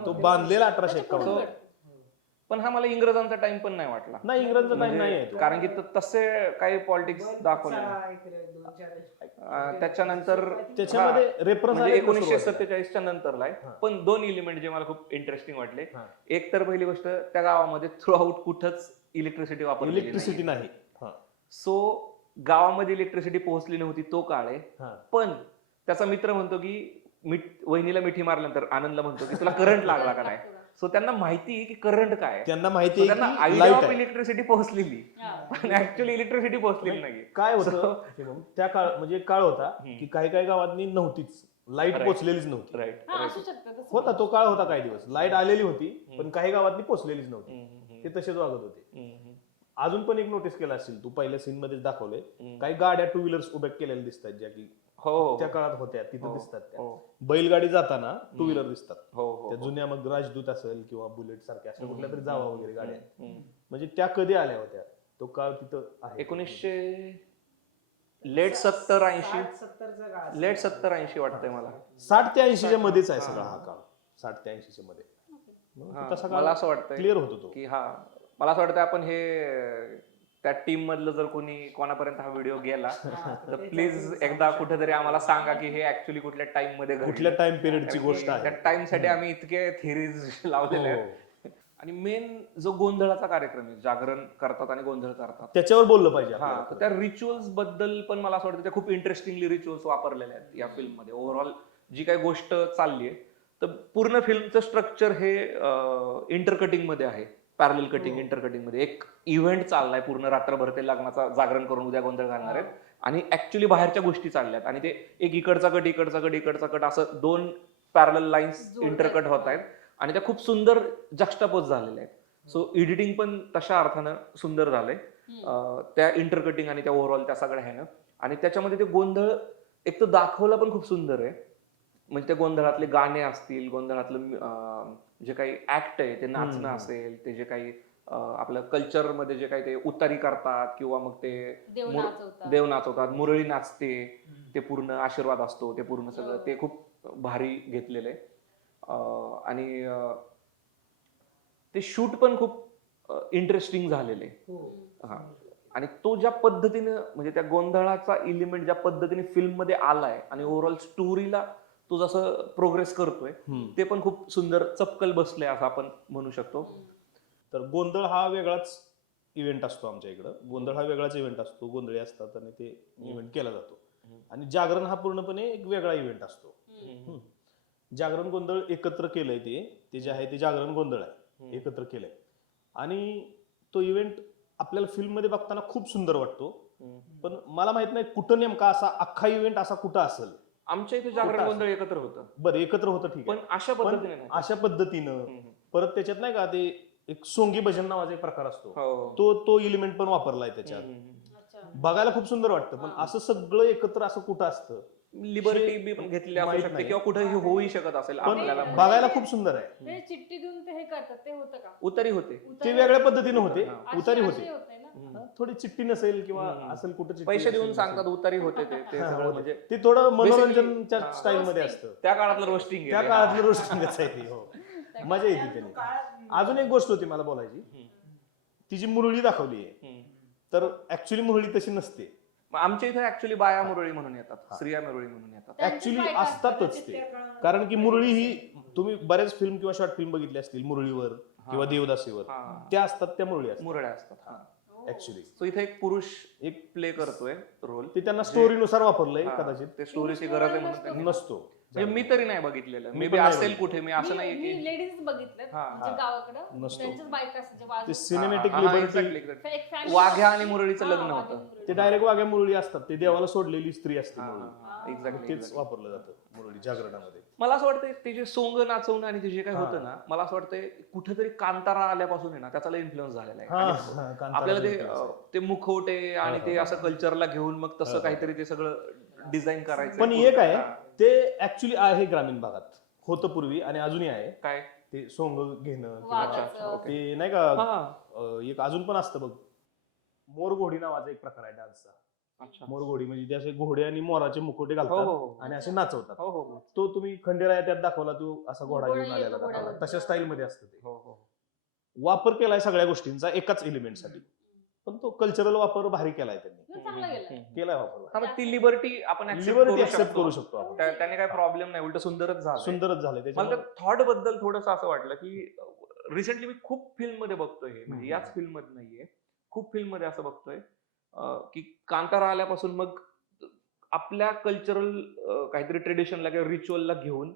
तो बांधलेला 1851. पण हा मला इंग्रजांचा टाइम पण नाही वाटला. नाही इंग्रजांचा टाइम नाही आहे. कारण की तसे काही पॉलिटिक्स दाखवले त्याच्यानंतर त्याच्यामध्ये रेफरन्स म्हणजे 1947च्या नंतरला आहे. पण दोन एलिमेंट जे मला खूप इंटरेस्टिंग वाटले. एक तर पहिली गोष्ट त्या गावामध्ये थ्रू आउट कुठंच इलेक्ट्रिसिटी इलेक्ट्रिसिटी नाही. सो गावामध्ये इलेक्ट्रिसिटी पोहोचली नव्हती तो काळ आहे. पण त्याचा मित्र म्हणतो की वहिनीला मिठी मारल्यानंतर आनंदला म्हणतो की तुला करंट लागला का नाही. सो त्यांना माहिती आहे की करंट काय आहे. त्यांना माहिती So आहे त्यांना की आयडिया लाईट ऑफ आहे. इलेक्ट्रिसिटी पोहोचलेली हा. पण ऍक्च्युअली इलेक्ट्रिसिटी पोहोचलेली नाही. काय होतं So- शुभम, त्या काळ म्हणजे एक काळ होता हम्म. की काही काही गावांनी नव्हतीच लाईट Right. पोचलेलीच नव्हती. राईट हा, असू शकतं तसं. होता तो काळ होता काही दिवस लाईट आलेली होती पण काही गावातनी पोचलेलीच नव्हती. राईट. ते तसेच वागत होते. अजून पण एक नोटीस केला असेल तू पहिल्या सीन मध्येच दाखवले काही गाड्या टू व्हीलर्स उभ्या केलेल्या दिसतात ज्या की हो हो त्या काळात होत्या तिथं हो, दिसतात त्या. हो बैलगाडी जाताना टू व्हीलर दिसतात. हो हो त्या जुन्या मग राजदूत असेल किंवा बुलेट सारख्या अशा कुठल्या तरी जावा वगैरे गाड्या हम्म. म्हणजे त्या कधी आल्या होत्या तो काळ तिथं आहे. 1900 लेट 70-80 70चा काळ लेट 70-80 वाटतंय मला. 60 ते 80च्या मध्येच आहे हा. सगळा हा काळ. 60 ते 80च्या मध्ये मग हा, तसा मला काळ असं वाटतंय क्लिअर होतो तो. की हा मला असं वाटतं आपण हे त्या टीम मधलं जर कोणापर्यंत हा व्हिडिओ गेला तर प्लीज एकदा कुठेतरी आम्हाला सांगा की हे ऍक्च्युली कुठल्या टाइम मध्ये घडलं. कुठल्या टाइम पिरियडची कारण गोष्ट की आहे. त्या टाइम साठी आम्ही इतके थिरीज लावलेले हो. आहेत. आणि मेन जो गोंधळाचा कार्यक्रम आहे जागरण करतात आणि गोंधळ करतात त्याच्यावर बोललं पाहिजे हा आपल्याला. तर त्या रिच्युअल्स बद्दल पण मला असं वाटतं त्या खूप इंटरेस्टिंगली रिच्युअल्स वापरलेल्या आहेत या फिल्म मध्ये. ओव्हरऑल जी काही गोष्ट चालली आहे तर पूर्ण फिल्मचं स्ट्रक्चर हे इंटरकटिंग मध्ये आहे. पॅरल कटिंग इंटरकटिंग मध्ये एक इव्हेंट चाललाय पूर्ण रात्रभर ते लग्नाचा जागरण करून उद्या गोंधळ घालणार आहेत आणि ऍक्च्युली बाहेरच्या गोष्टी चालल्यात आणि ते एक इकडचा कट इकडचा कट इकडचा कट असं 2 पॅरल लाईन्स जोडतात. इंटरकट होत आहेत आणि त्या खूप सुंदर जक्स्टापोज झालेल्या आहेत. सो एडिटिंग पण तशा अर्थानं सुंदर झालंय त्या इंटरकटिंग आणि त्या ओव्हरऑल त्या सगळ्या ह्यानं. आणि त्याच्यामध्ये ते गोंधळ एक तर दाखवला पण खूप सुंदर आहे. म्हणजे त्या गोंधळातले गाणे असतील गोंधळातलं जे काही ऍक्ट आहे ते नाचणं असेल ते जे काही आपलं कल्चर मध्ये जे काही ते उतारी करतात किंवा मग ते देव नाचवतात. देव नाचवतात मुरळी नाचते ते पूर्ण आशीर्वाद असतो ते पूर्ण सगळं हो. ते खूप भारी घेतलेलं आहे. आणि ते शूट पण खूप इंटरेस्टिंग झालेलं आहे. हा. आणि तो ज्या पद्धतीने म्हणजे त्या गोंधळाचा एलिमेंट ज्या पद्धतीने फिल्म मध्ये आलाय आणि ओव्हरऑल स्टोरीला तो जसं प्रोग्रेस करतोय ते पण खूप सुंदर चपकल बसलंय असं आपण म्हणू शकतो. तर गोंधळ हा वेगळाच इव्हेंट असतो आमच्या इकडं. गोंधळ हा वेगळाच इव्हेंट असतो. गोंधळी असतात आणि ते इव्हेंट केला जातो. आणि जागरण हा पूर्णपणे एक वेगळा इव्हेंट असतो. जागरण गोंधळ एकत्र केलंय ते जे आहे ते जागरण गोंधळ आहे एकत्र केलंय आणि तो इव्हेंट आपल्याला फिल्म मध्ये बघताना खूप सुंदर वाटतो. पण मला माहित नाही कुठं नेमका असा अख्खा इव्हेंट असा कुठं असेल. आमच्या इथे जागरण गोंधळ एकत्र होतं बरं एकत्र होतं ठीक पण आहे अशा पण पद्धतीने नाही. अशा पद्धतीनं परत त्याच्यात नाही का ते एक सोंगी भजन नावाचा एक प्रकार असतो हो. तो एलिमेंट पण वापरलाय त्याच्यात. अच्छा. बघायला खूप सुंदर वाटतं पण असं सगळं एकत्र असं कुठं असतं लिबर्टी बी पण घेतलेली असू माहित शकते नाही. किंवा कुठे होऊही शकत असेल पण आपल्याला बघायला खूप सुंदर आहे. ते चिठ्ठी देऊन ते हे करतात ते होतं का? उतारी होते ते वेगळ्या पद्धतीने होते हा. उतारी अशी होते होते ना? थोडी चिठ्ठी नसेल किंवा असेल कुठं चिठ्ठी पैसे देऊन नसेल. सांगतात उतारी होते ते हा, सगळं होते. म्हणजे ते थोडं मनोरंजनच्या हा. स्टाईल मध्ये Roasting. असतं. त्या काळातलं रोस्टिंग त्या काळातलं रोस्टिंगच आहे ते. हो मजा येते त्याने. अजून एक गोष्ट होती मला बोलायची. ती जी मुरळी दाखवली आहे तर ऍक्च्युली मुरळी तशी नसते. आमच्या इथे ऍक्च्युली बाया मुरळी म्हणून येतात स्त्रिया मुरळी म्हणून येतात. त्यांचीच ऍक्च्युली बायका असतातच असतात. ते कारण की मुरळी ही तुम्ही बऱ्याच फिल्म किंवा शॉर्ट फिल्म बघितली असतील मुरळीवर किंवा देवदासीवर हा. त्या असतात त्या मुरळी असतात मुरळ्या असतात ऍक्च्युली. सो इथे एक पुरुष एक प्ले करतोय रोल ते त्यांना स्टोरीनुसार वापरलंय कदाचित ते स्टोरीची गरज आहे म्हणून त्यांनी- नसतो. म्हणजे मी तरी नाही बघितलेलं मी मे पण बी नाही असेल बघितलं. कुठे मी असं नाही मी की लेडीज बघितल्यात हा, म्हणजे गावाकडं नसतो. त्यांच्याच बायका असतात जे ते बाजू सिनेमॅटिक हा, लिबर्टी exactly, exactly. एक family वाघ्या आणि असते. मुरळीचं हा, लग्न वाघ्या होतं. मुरळी. ते डायरेक्ट वाघ्या मुरळी असतात. ते देवाला सोडलेली स्त्री असते मुरळी. एक्झॅक्टली तेच वापरलं जातं मुरळी जागरणामध्ये. मला असं वाटतं ते जे सोंग नाचवणं आणि ते जे काही होतं ना मला असं वाटतं कुठेतरी कांतारा आल्यापासून आहे ना त्याचा इन्फ्लुएन्स झालेला आहे. आणि आपल्याला ते मुखवटे आणि ते असं कल्चरला घेऊन मग तसं काहीतरी ते सगळं डिझाईन करायचं. पण एक आहे ते ऍक्च्युली आहे ग्रामीण भागात होतं पूर्वी आणि अजूनही आहे काय ते सोंग घेणं किंवा वाघाचं. ते नाही का एक अजून पण असतं बघ मोरघोडी नावाचा एक प्रकार आहे डान्सचा. अच्छा मोरघोडी म्हणजे ते असे घोडे आणि मोराचे मुखवटे हो, हो, घालतात हो. आणि असे नाचवतात. हो हो हो तो तुम्ही खंडेराया त्यात दाखवला तो असा घोडा घोडा घेऊन आलेला येतो दाखवला घोड्यावर. तशा स्टाईल मध्ये असतं ते. हो हो वापर केलाय सगळ्या गोष्टींचा एकाच एलिमेंटसाठी पण तो कल्चरल वापर भारी केलाय त्यांनी चांगला गेला. केलाय वापर. हा, मग ती लिबर्टी आपण accept लिबर्टी करू ऍक्सेप्ट शकतो. करू शकतो आपण. त्याने काही प्रॉब्लेम नाही उलट सुंदरच झालं. सुंदरच झालंय मला त्याच्यामुळे. त्या थॉट बद्दल थोडस असं वाटलं की रिसेंटली मी खूप फिल्म मध्ये बघतोय हे म्हणजे याच फिल्म मध्ये नाहीये खूप फिल्म मध्ये असं बघतोय की कांतारा आल्यापासून मग आपल्या कल्चरल काहीतरी ट्रेडिशनला किंवा रिच्युअलला घेऊन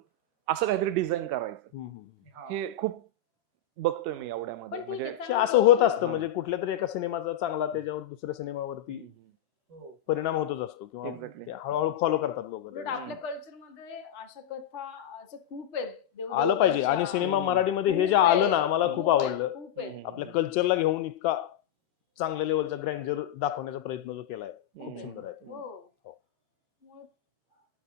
असं काहीतरी डिझाईन करायचं. हे खूप बघतोय मी एवढ्यामध्ये पण ठीक म्हणजे आहे, हे असं होत असतं म्हणजे कुठल्या तरी एका सिनेमाचा चांगला त्याच्यावर दुसऱ्या सिनेमावरती हो. परिणाम होतच असतो किंवा Exactly. ते हळूहळू फॉलो करतात लोक उलट आपल्या कल्चर मध्ये अशा कथा असे खूप आहेत आलं पाहिजे आणि सिनेमा मराठीमध्ये हे जे आलं ना मला खूप आवडलं खूप आहे. आपल्या कल्चरला घेऊन इतका चांगल्या लेवलचा ग्रँजर दाखवण्याचा प्रयत्न जो केलाय खूप हम्म. सुंदर आहे हो मग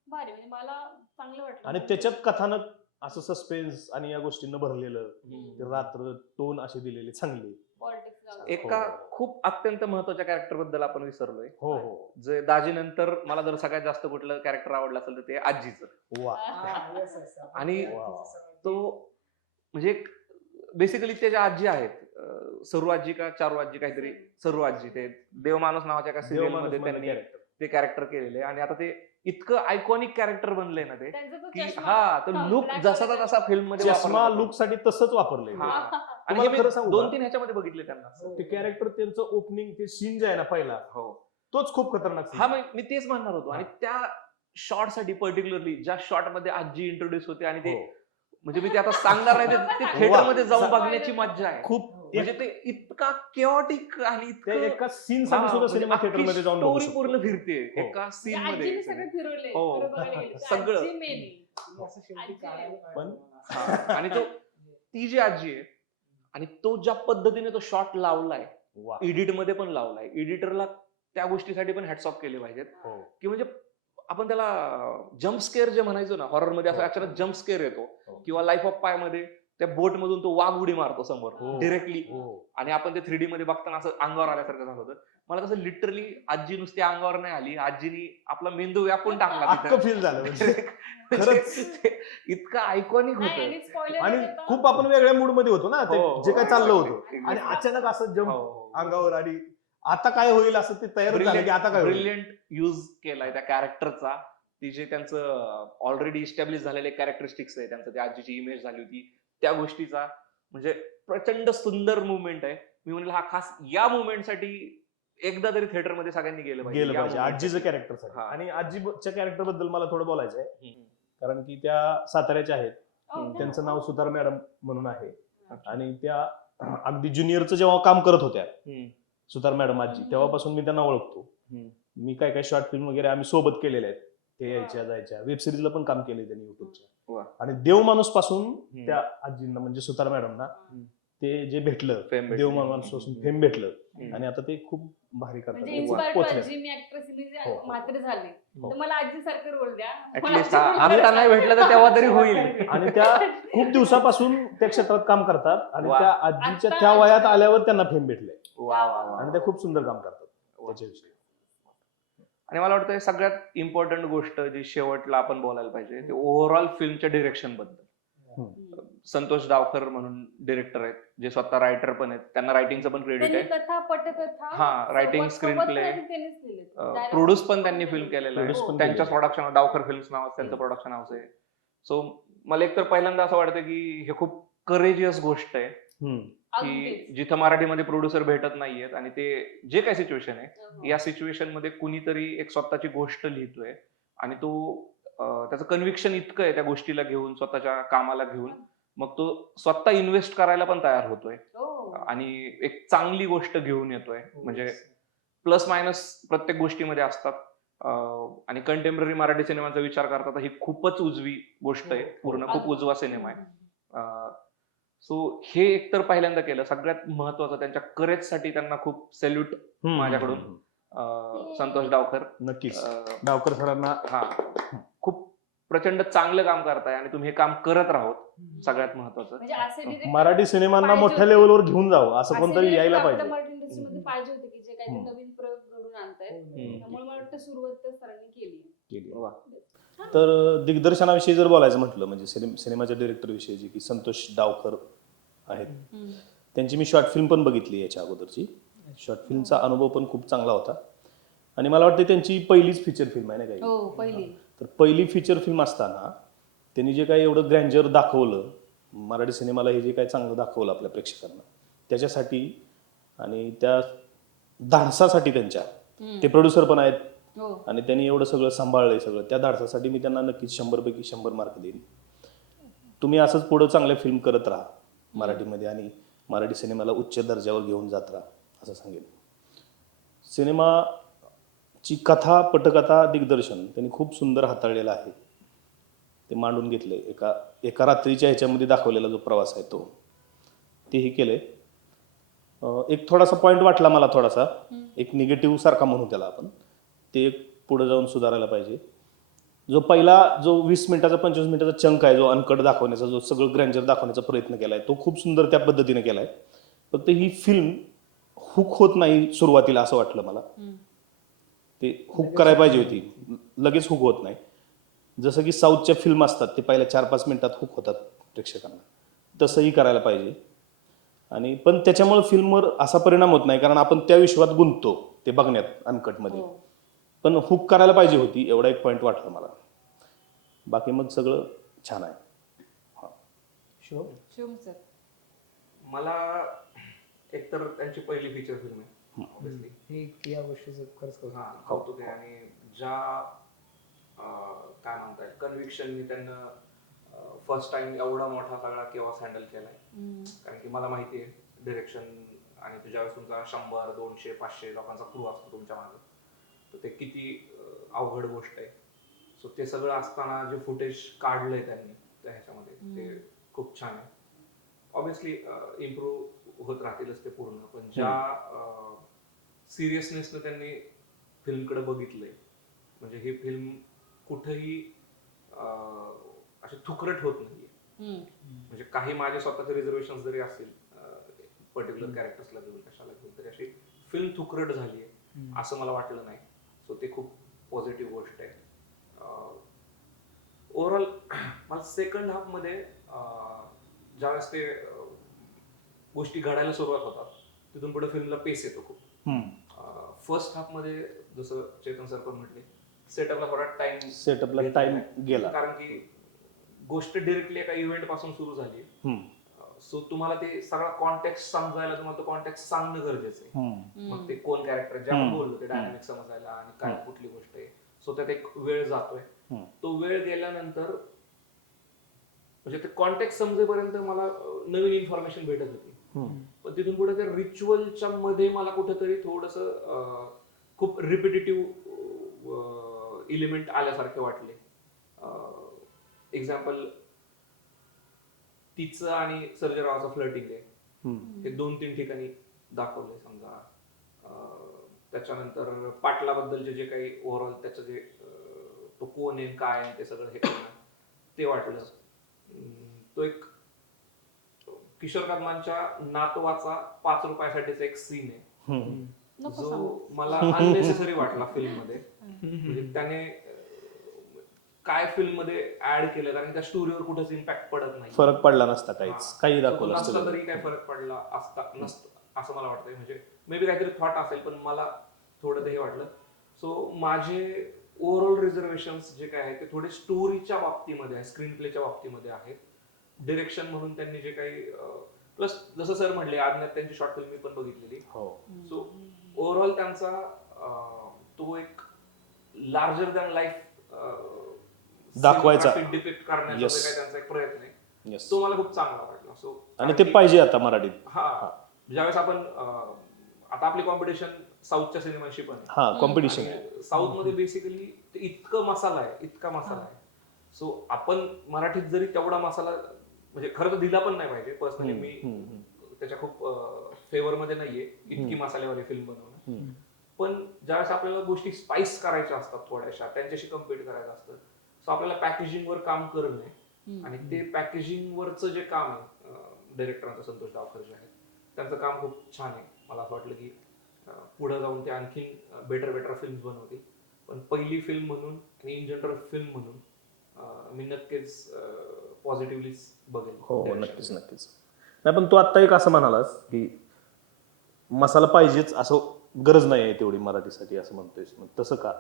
भारी म्हणजे मला चांगलं वाटलं आणि त्याच्यात कथानक असं सस्पेन्स आणि या गोष्टींना भरलेलं ते रात्र टोन असे दिलेले चांगले पॉलिटिक्स एका खूप अत्यंत महत्वाच्या कॅरेक्टर बद्दल आपण विसरलोय हो हो जे दाजी नंतर मला जर सगळ्यात जास्त कुठलं कॅरेक्टर आवडलं असेल तर ते आजीचं वा हा, yes, yes. आपण आणि त्या wow. आधीचं सगळं- तो म्हणजे बेसिकली त्याच्या आजी आहेत सरू आजी का चारू आजी काहीतरी सरू आजी ते देव माणूस नावाच्या एका सिरियल मध्ये त्यांनी कॅरेक्टर ते कॅरेक्टर केलेले आणि आता ते इतकं आयकॉनिक कॅरेक्टर बनलंय ना ते त्यांचा तो की चष्मा. हा तो हा, लुक black जसाचा color तसा फिल्म मध्ये चष्मा वापरला लुक साठी तसंच वापरलंय हा. ते. आणि तुम्हाला खरं सांगू का? 2-3 ह्याच्यामध्ये बघितले त्यांना हो. ते कॅरेक्टर त्यांचं ओपनिंग ते सीन जे आहे ना पहिला हो तोच खूप खतरनाक scene हा आहे. मी तेच म्हणणार होतो आणि हा. त्या शॉर्ट साठी पर्टिक्युलरली ज्या शॉर्ट मध्ये आजी इंट्रोड्यूस होते आणि ते हो. म्हणजे मी ते आता सांगणार नाही ते थिएटर मध्ये जाऊन वा. बघण्याची मजा आहे खूप म्हणजे ते इतका केओटिक आणि त्या इतकं एका सीन साठी सुद्धा सिनेमा थिएटर मध्ये जाऊन बघू स्टोरी शकतो. पूर्ण फिरते हो. एका सीन म्हणजे आजीने मध्ये सगळं फिरवले हो. खरं बघायला गेलं तर. सगळं. आजी main आहे. तुम्ही असं शेवटी आजी काढायला पाहिजे पण- मला. हा. आणि तो ती जी आजी आहे आणि तो ज्या पद्धतीने तो शॉट लावलाय वा. एडिट मध्ये पण लावलाय एडिटरला त्या गोष्टीसाठी पण हॅट्स ऑफ केले पाहिजेत हो. की म्हणजे आपण त्याला जम्प स्केअर जे म्हणायचो ना हॉरर मध्ये असं हो. अचानक जम्प स्केअर येतो हो. किंवा लाईफ ऑफ पाय मध्ये त्या बोट मधून तो वाघ उडी मारतो समोर हो. डिरेक्टली हो. आणि आपण ते 3D मध्ये बघताना असं अंगावर आल्यासारखं झालं होतं मला तसं लिटरली आजी नुसती अंगावर नाही आली आजीनी आपला मेंदू व्यापून टाकला अख्खं फील झालं म्हणजे. खरंच. ते इतकं आयकॉनिक नाही, होतं आणि spoiler आणि देता- खूप आपण वेगळ्या मूड मध्ये होतो ना ते हो, जे काय चाललं exactly, होतं exactly. आणि अचानक असं हो, जम्प हो. अंगावर आणि आता काय होईल असं ते तयार झालं की आता काय होईल ब्रिलियंट यूज केलाय त्या कॅरेक्टरचा ती जे त्यांचं ऑलरेडी इस्टॅब्लिश झालेले कॅरेक्टरिस्टिक्स आहे त्यांचं त्या आजीची इमेज झाली होती त्या गोष्टीचा म्हणजे प्रचंड सुंदर मुवमेंट आहे मी म्हणलं हा खास या मुवमेंटसाठी एकदा तरी थिएटर मध्ये सगळ्यांनी गेलं गेलं या पाहिजे moment आजीचं साठी. कॅरेक्टर हा. आणि आजीच्या कॅरेक्टर बद्दल मला थोडं बोलायचं आहे हम्म. कारण की त्या साताऱ्याच्या आहेत हो, हो. त्यांचं नाव सुतार मॅडम म्हणून आहे अच्छा. आणि त्या अगदी ज्युनियरचं जेव्हा काम करत होत्या हम्म. सुतार मॅडम आजी तेव्हापासून मी त्यांना ओळखतो हम्म. मी काय काय शॉर्ट फिल्म वगैरे आम्ही सोबत केलेले आहेत ते यायच्या जायच्या वेब सिरीजला पण काम केले त्यांनी युट्यूबच्या वा. आणि देव माणूस पासून त्या आजींना म्हणजे सुतार मॅडमना हम्म. ते जे भेटलं Fame भेटली. देव माणूस पासून फेम भेटलं हम्म. आणि आता ते खूप भारी करतात म्हणजे ते इन्स्पायर पोचले. आजी मी ऍक्ट्रेस मी जे हो, हो. म्हातारी झाली हो. तर मला आजी सारखं रोल द्या मला Atleast आजी role आता नाही भेटलं तर तेव्हा तरी होईल आणि त्या खूप दिवसापासून त्या क्षेत्रात काम करतात आणि वा. त्या आजीच्या आता त्या वयात आजी- आल्यावर त्यांना फेम भेटले वा वा वा आणि त्या खूप सुंदर काम करतात त्याच्याविषयी आणि मला वाटतं सगळ्यात इम्पॉर्टंट गोष्ट जी शेवटला आपण बोलायला पाहिजे ते ओव्हरऑल फिल्मच्या डिरेक्शन बद्दल संतोष डावकर म्हणून डिरेक्टर आहेत जे स्वतः रायटर पण आहेत त्यांना रायटिंगचं पण क्रेडिट त्यांनी आहे कथा पटकथा हा, writing, संवाद- screenplay, संवाद पण त्यांनीच लिहिलेत. Dialogue प्रोड्यूस पण त्यांनी त्यांनीच फिल्म केलेलं Produce आहे पण त्यांच्या केलेलं प्रोडक्शन डावकर फिल्म्स नाव त्यांचं प्रोडक्शन हाऊस आहे सो मला एकतर पहिल्यांदा असं वाटतं की हे खूप करेजियस गोष्ट आहे की अगदीच. जिथं मराठीमध्ये प्रोड्युसर भेटत नाहीयेत आणि ते जे काय सिच्युएशन आहे हो. या सिच्युएशन मध्ये कुणीतरी एक स्वतःची गोष्ट लिहितोय आणि तो त्याचं कन्व्हिक्शन इतकं आहे त्या गोष्टीला घेऊन स्वतःच्या कामाला घेऊन मग तो स्वतः इन्व्हेस्ट करायला पण तयार होतोय हो. आणि एक चांगली गोष्ट घेऊन येतोय म्हणजे प्लस मायनस प्रत्येक गोष्टीमध्ये असतात आणि कंटेम्पररी मराठी सिनेमाचा विचार करता तर ही खूपच उजवी गोष्ट आहे पूर्ण खूप उजवा सिनेमा आहे सो हे एकतर पहिल्यांदा केलं सगळ्यात महत्वाचं त्यांच्या करेजसाठी त्यांना खूप सॅल्यूट माझ्याकडून संतोष डावकर नक्कीच डावकर सरांना हा खूप प्रचंड चांगलं काम करताय आणि तुम्ही हे काम करत राहोत सगळ्यात महत्वाचं म्हणजे असे director मराठी सिनेमांना पाहिजे मोठ्या होते. लेवलवर घेऊन जावं असं असे कोणतरी director यायला आपल्या पाहिजे मराठी इंडस्ट्रीमध्ये पाहिजे होते की जे काहीतरी हम्म. नवीन प्रयोग घडून आणतायत त्यामुळे मला वाटतं सुरुवात त्या सरांनी केली केली. वा. तर दिग्दर्शनाविषयी जर बोलायचं म्हटलं म्हणजे सिनेमाच्या डिरेक्टर विषयी जे की संतोष डावकर आहेत त्यांची मी शॉर्ट फिल्म पण बघितली याच्या अगोदरची शॉर्ट फिल्मचा अनुभव पण खूप चांगला होता आणि मला वाटतं त्यांची पहिलीच फीचर फिल्म आहे ना काही हो पहिली तर पहिली फीचर फिल्म असताना त्यांनी जे काही एवढं ग्रँजर दाखवलं मराठी सिनेमाला हे जे काही चांगलं दाखवलं आपल्या प्रेक्षकांना त्याच्यासाठी आणि त्या धाडसासाठी त्यांच्या ते प्रोड्युसर पण आहेत हो आणि त्यांनी एवढं सगळं सांभाळलंय सगळं त्या धाडसासाठी मी त्यांना नक्कीच 100 पैकी 100 मार्क देईन तुम्ही असंच पुढं चांगल्या फिल्म करत राहा मराठीमध्ये आणि मराठी सिनेमाला उच्च दर्जावर घेऊन जात राहा असं सांगेन. सिनेमाची कथा, पटकथा, दिग्दर्शन त्यांनी खूप सुंदर हाताळलेलं आहे. ते मांडून घेतले. एका रात्रीच्या ह्याच्यामध्ये दाखवलेला जो प्रवास आहे तो तेही केले. एक थोडासा पॉईंट वाटला मला, थोडासा एक निगेटिव्ह सारखा म्हणू त्याला आपण, ते एक पुढे जाऊन सुधारायला पाहिजे. जो पहिला जो 20 मिनिटाचा 25 मिनिटाचा चंक आहे, जो अनकट दाखवण्याचा, जो सगळं ग्रँजर दाखवण्याचा प्रयत्न केलाय, तो खूप सुंदर त्या पद्धतीने केलाय. फक्त ही फिल्म हुक होत नाही सुरुवातीला असं वाटलं मला. ते हुक करायला पाहिजे होती, लगेच हुक होत नाही. जसं की साऊथच्या फिल्म असतात, ते पहिल्या 4-5 मिनिटात हुक होतात प्रेक्षकांना, तसंही करायला पाहिजे. आणि पण त्याच्यामुळे फिल्मवर असा परिणाम होत नाही, कारण आपण त्या विश्वात गुंततो ते बघण्यात अनकटमध्ये. पण हुक करायला पाहिजे होती, एवढा एक पॉईंट वाटला मला. बाकी मग सगळं छान आहे. शिवम सर. मला एकतर त्यांची पहिली फीचर फिल्म आहे ऑब्विसली, ही या गोष्टीचं खरंच कौतुक. हा कौतुक आहे. आणि ज्या काय म्हणताय कन्व्हिक्शननी त्यांना फर्स्ट टाइम एवढा मोठा सगळा केव्हाच हँडल केलाय. कारण की मला माहिती आहे डिरेक्शन, आणि ज्यावेळेस तुमचा 100, 200, 500 लोकांचा क्रू असतो तुमच्या मागे, तर ते किती अवघड गोष्ट आहे. सो ते सगळं असताना जे फुटेज काढलंय त्यांनी त्या ह्याच्यामध्ये ते खूप छान आहे. ऑब्विसली इम्प्रूव्ह होत राहतीलच ते पूर्ण, पण ज्या सिरियसनेसनं त्यांनी फिल्मकडे बघितलंय, म्हणजे ही फिल्म कुठेही अशी थुकरट होत नाहीये. म्हणजे काही माझे स्वतःचे रिझर्वेशन जरी असतील पर्टिक्युलर कॅरेक्टर्सला घेऊन, कशाला घेऊन, तरी अशी फिल्म थुकरट झाली आहे असं मला वाटलं नाही. सो ते खूप पॉझिटिव्ह गोष्ट आहे. ओव्हरऑल मला सेकंड हाफ मध्ये ज्यावेळेस ते गोष्टी घडायला सुरुवात होतात, तिथून पुढे फिल्मला पेस येतो खूप. फर्स्ट हाफ मध्ये जसं चेतन सर पण म्हटले, सेटअपला टाइम गेला, कारण की गोष्ट डिरेक्टली एका इव्हेंट पासून सुरू झाली. सो तुम्हाला ते सगळा कॉन्टेक्स्ट समजायला तुम्हाला तो कॉन्टेक्स्ट सांगणं गरजेचं आहे. मग ते कोण कॅरेक्टर जे आपण बोललो ते डायनामिक समजायला आणि काय कुठली गोष्ट आहे. सो त्यात एक वेळ जातोय. तो वेळ गेल्यानंतर म्हणजे ते कॉन्टेक्स्ट समजेपर्यंत मला नवीन इन्फॉर्मेशन भेटत होती. पण तिथून पुढे त्या रिच्युअलच्या मध्ये मला कुठेतरी थोडस खूप रिपिटेटिव्ह इलिमेंट आल्यासारखे वाटले. एक्झाम्पल, तिचं आणि सर्जेरावाचं फ्लर्टिंग आहे, हे 2-3 ठिकाणी दाखवलंय समजा. त्याच्यानंतर पाटलाबद्दलचे जे काही ओव्हरऑल त्याचं जे तो कोण आहे काय आहे ते सगळं हे करणं ते वाटलं. तो एक किशोर कदमांच्या नातवाचा 5 रुपयासाठीचा एक सीन आहे जो मला अननेसेसरी वाटला फिल्म मध्ये. म्हणजे त्याने काय फिल्म मध्ये ऍड केलं, कारण त्या स्टोरीवर कुठेच इम्पॅक्ट पडत नाही, फरक पडला नसता काहीच, काही दाखवलं नसता तरी काय फरक पडला असता नसतं असं मला वाटतंय. म्हणजे मे बी काहीतरी थॉट असेल, पण मला थोडं ते हे वाटलं. सो माझे ओव्हरऑल रिझर्वेशन्स जे काय आहे ते थोडे स्टोरीच्या बाबतीमध्ये आहे, स्क्रीन प्लेच्या बाबतीमध्ये आहेत. डिरेक्शन म्हणून त्यांनी जे काही प्लस जसं सर म्हणले आज्ञात त्यांची शॉर्ट फिल्म मी पण बघितलेली. सो ओव्हरऑल त्यांचा तो एक लार्जर दॅन लाईफ दाखवायचा डिपिक्ट करण्याचा जे काही त्यांचा एक प्रयत्न आहे तो मला खूप चांगला वाटला. सो आणि ते पाहिजे आता मराठीत. ज्यावेळेस आपण आता आपली कॉम्पिटिशन साऊथच्या सिनेमांशी पण कॉम्पिटिशन, साऊथ मध्ये बेसिकली इतका मसाला आहे. सो आपण मराठीत जरी तेवढा मसाला म्हणजे खरं तर दिला पण नाही पाहिजे. पर्सनली मी त्याच्या खूप फेवर मध्ये नाहीये इतकी मसालेवाली फिल्म बनवणं. पण ज्यावेळेस आपल्याला गोष्टी स्पाइस करायच्या असतात थोड्याशा, त्यांच्याशी कम्पीट करायचं असतं, सो आपल्याला पॅकेजिंग वर काम करणं आणि ते पॅकेजिंग वरचं जे काम आहे डायरेक्टरांचं संतोष डावकर जे आहेत त्यांचं काम खूप छान आहे. मला असं वाटलं की पुढे जाऊन ते आणखी बेटर फिल्म्स बनवतील. पण पहिली फिल्म म्हणून आणि इन जनरल फिल्म म्हणून मी नक्कीच पॉझिटिव्हलीच बघेन. हो नक्कीच. नाही पण तू आत्ता एक असं म्हणालास की मसाला पाहिजेच, असं गरज नाही आहे तेवढी मराठीसाठी असं म्हणतोयस. मग तसं का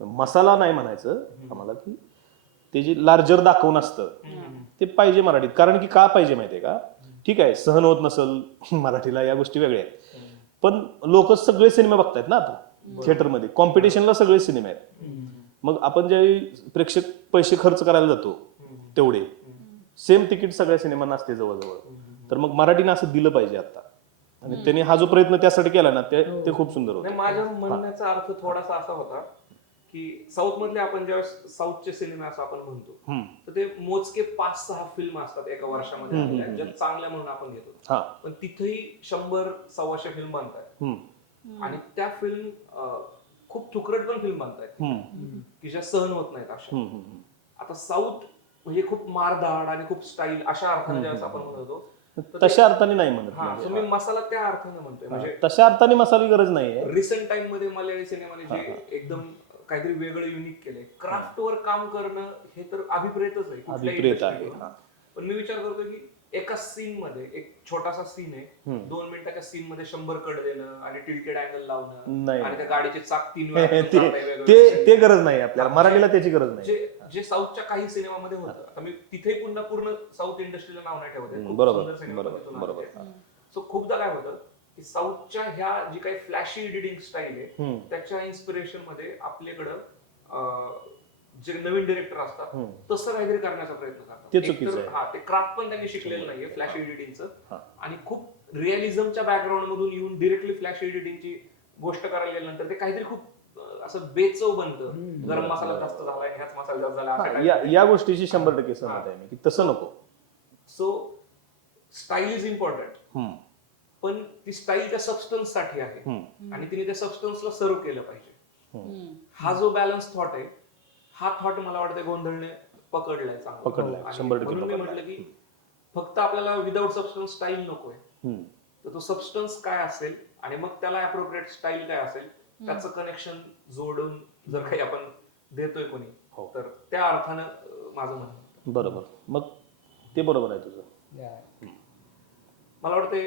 मसाला नाही म्हणायचं आम्हाला, की ते जे लार्जर दाखवून असतं ते पाहिजे मराठीत. कारण की का पाहिजे माहितीये का, ठीक आहे सहन होत नसल मराठीला, या गोष्टी वेगळ्या आहेत, पण लोक सगळे सिनेमे बघतायत ना आता थिएटरमध्ये, कॉम्पिटिशनला सगळे सिनेमे आहेत. मग आपण ज्यावेळी प्रेक्षक पैसे खर्च करायला जातो तेवढे सेम तिकीट सगळ्या सिनेमांना असते जवळजवळ, तर मग मराठीने असं दिलं पाहिजे आता. आणि हम्म. त्यांनी हा जो प्रयत्न त्यासाठी केला ना ते खूप सुंदर नाही, होतं. माझ्या म्हणण्याचा अर्थ थोडासा असा होता की साऊथ मधले आपण ज्यावेळेस साऊथचे सिनेमे असं आपण म्हणतो हम्म. तर ते मोजके 5-6 फिल्म असतात एका वर्षामध्ये हम्म, आलेल्या, हम्म, ज्या चांगल्या म्हणून आपण घेतो. हा. पण तिथेही 100-125 फिल्म बनतात हम्म. आणि त्या फिल्म खूप तुकरट पण फिल्म बनतात हम्म. की ज्या सहन होत नाहीत अशा. हम्म. आता साऊथ म्हणजे खूप मारधाड आणि खूप स्टाईल अशा अर्थाने हम्म, ज्यावेळेस हम्म, आपण म्हणतो तशा अर्थाने नाही म्हणत हा, म्हणजे. so मी मसाला त्या अर्थाने म्हणतोय. हा. म्हणजे तशा अर्थाने मसाली गरज नाहीये. रिसेंट टाइम मध्ये मल्याळी सिनेमाने हा, जे एकदम काहीतरी वेगळं युनिक केलंय, क्राफ्टवर काम करणं हे तर अभिप्रेतच आहे कुठल्याही अभिप्रेत आहे. industry कडून. हा. पण मी विचार करतो की एका सीन मध्ये एक छोटासा सीन आहे, हम्म. 2 मिनिटाच्या सीन मध्ये 100 कट देणं आणि टिल्टेड अँगल लावणं नाही. आणि त्या गाडीचे चाक 3 वेळा ते फिरून जातंय वेगवेगळ्या ते scene. ते गरज नाही आपल्याला. हा, मराठीला त्याची गरज नाही. जे जे साऊथच्या काही सिनेमामध्ये होतं. आता मी तिथे पुन्हा पूर्ण साऊथ इंडस्ट्रीला नाव नाही ठेवत आहे. खूप बरोबर सुंदर सिनेमा बरोबर तिथून बरोबर. आलेले आहेत. सो खूपदा काय होतं की साऊथच्या ह्या जी काही फ्लॅशी एडिटिंग स्टाईल आहे हम्म. त्याच्या इन्स्पिरेशन मध्ये आपल्याकडं जे नवीन डिरेक्टर असतात हम्म. तसं काहीतरी करण्याचा प्रयत्न करतात. ते एकतर चुकीचं आहे. हा, ते क्राफ्ट पण त्यांनी शिकलेलं नाहीये फ्लॅश एडिटिंगचं, हा. आणि खूप रिअलिझमच्या बॅकग्राऊंड मधून येऊन डिरेक्टली फ्लॅश एडिटिंगची गोष्ट करायला गेल्यानंतर ते काहीतरी खूप असं बेचव बनतं. गरम मसाला जास्त झालाय, ह्याच मसाला जास्त झाला हा, या गोष्टीची 100% सहमत हा. आहे मी की तसं नको. सो स्टाईल इज इम्पॉर्टंट, हम्म. पण ती स्टाईल त्या सबस्टन्स साठी आहे हम्म. आणि तिने त्या सबस्टन्सला सर्व केलं पाहिजे. हम्म. हा जो बॅलन्स थॉट आहे, हा थॉट मला वाटतं गोंधळने पकडलाय चांगला. पकडलाय, आणि 100% म्हणून मी पकडलाय. म्हटलं की फक्त आपल्याला विदाउट सबस्टन्स स्टाईल नकोय, हम्म. तर तो सबस्टन्स काय असेल आणि मग त्याला अप्रोप्रिएट स्टाईल काय असेल त्याचं कनेक्शन जोडून जर काही आपण देतोय कोणी, हो. तर त्या अर्थानं माझं म्हणणं. बरोबर. मग ते बरोबर आहे तुझं. मला वाटते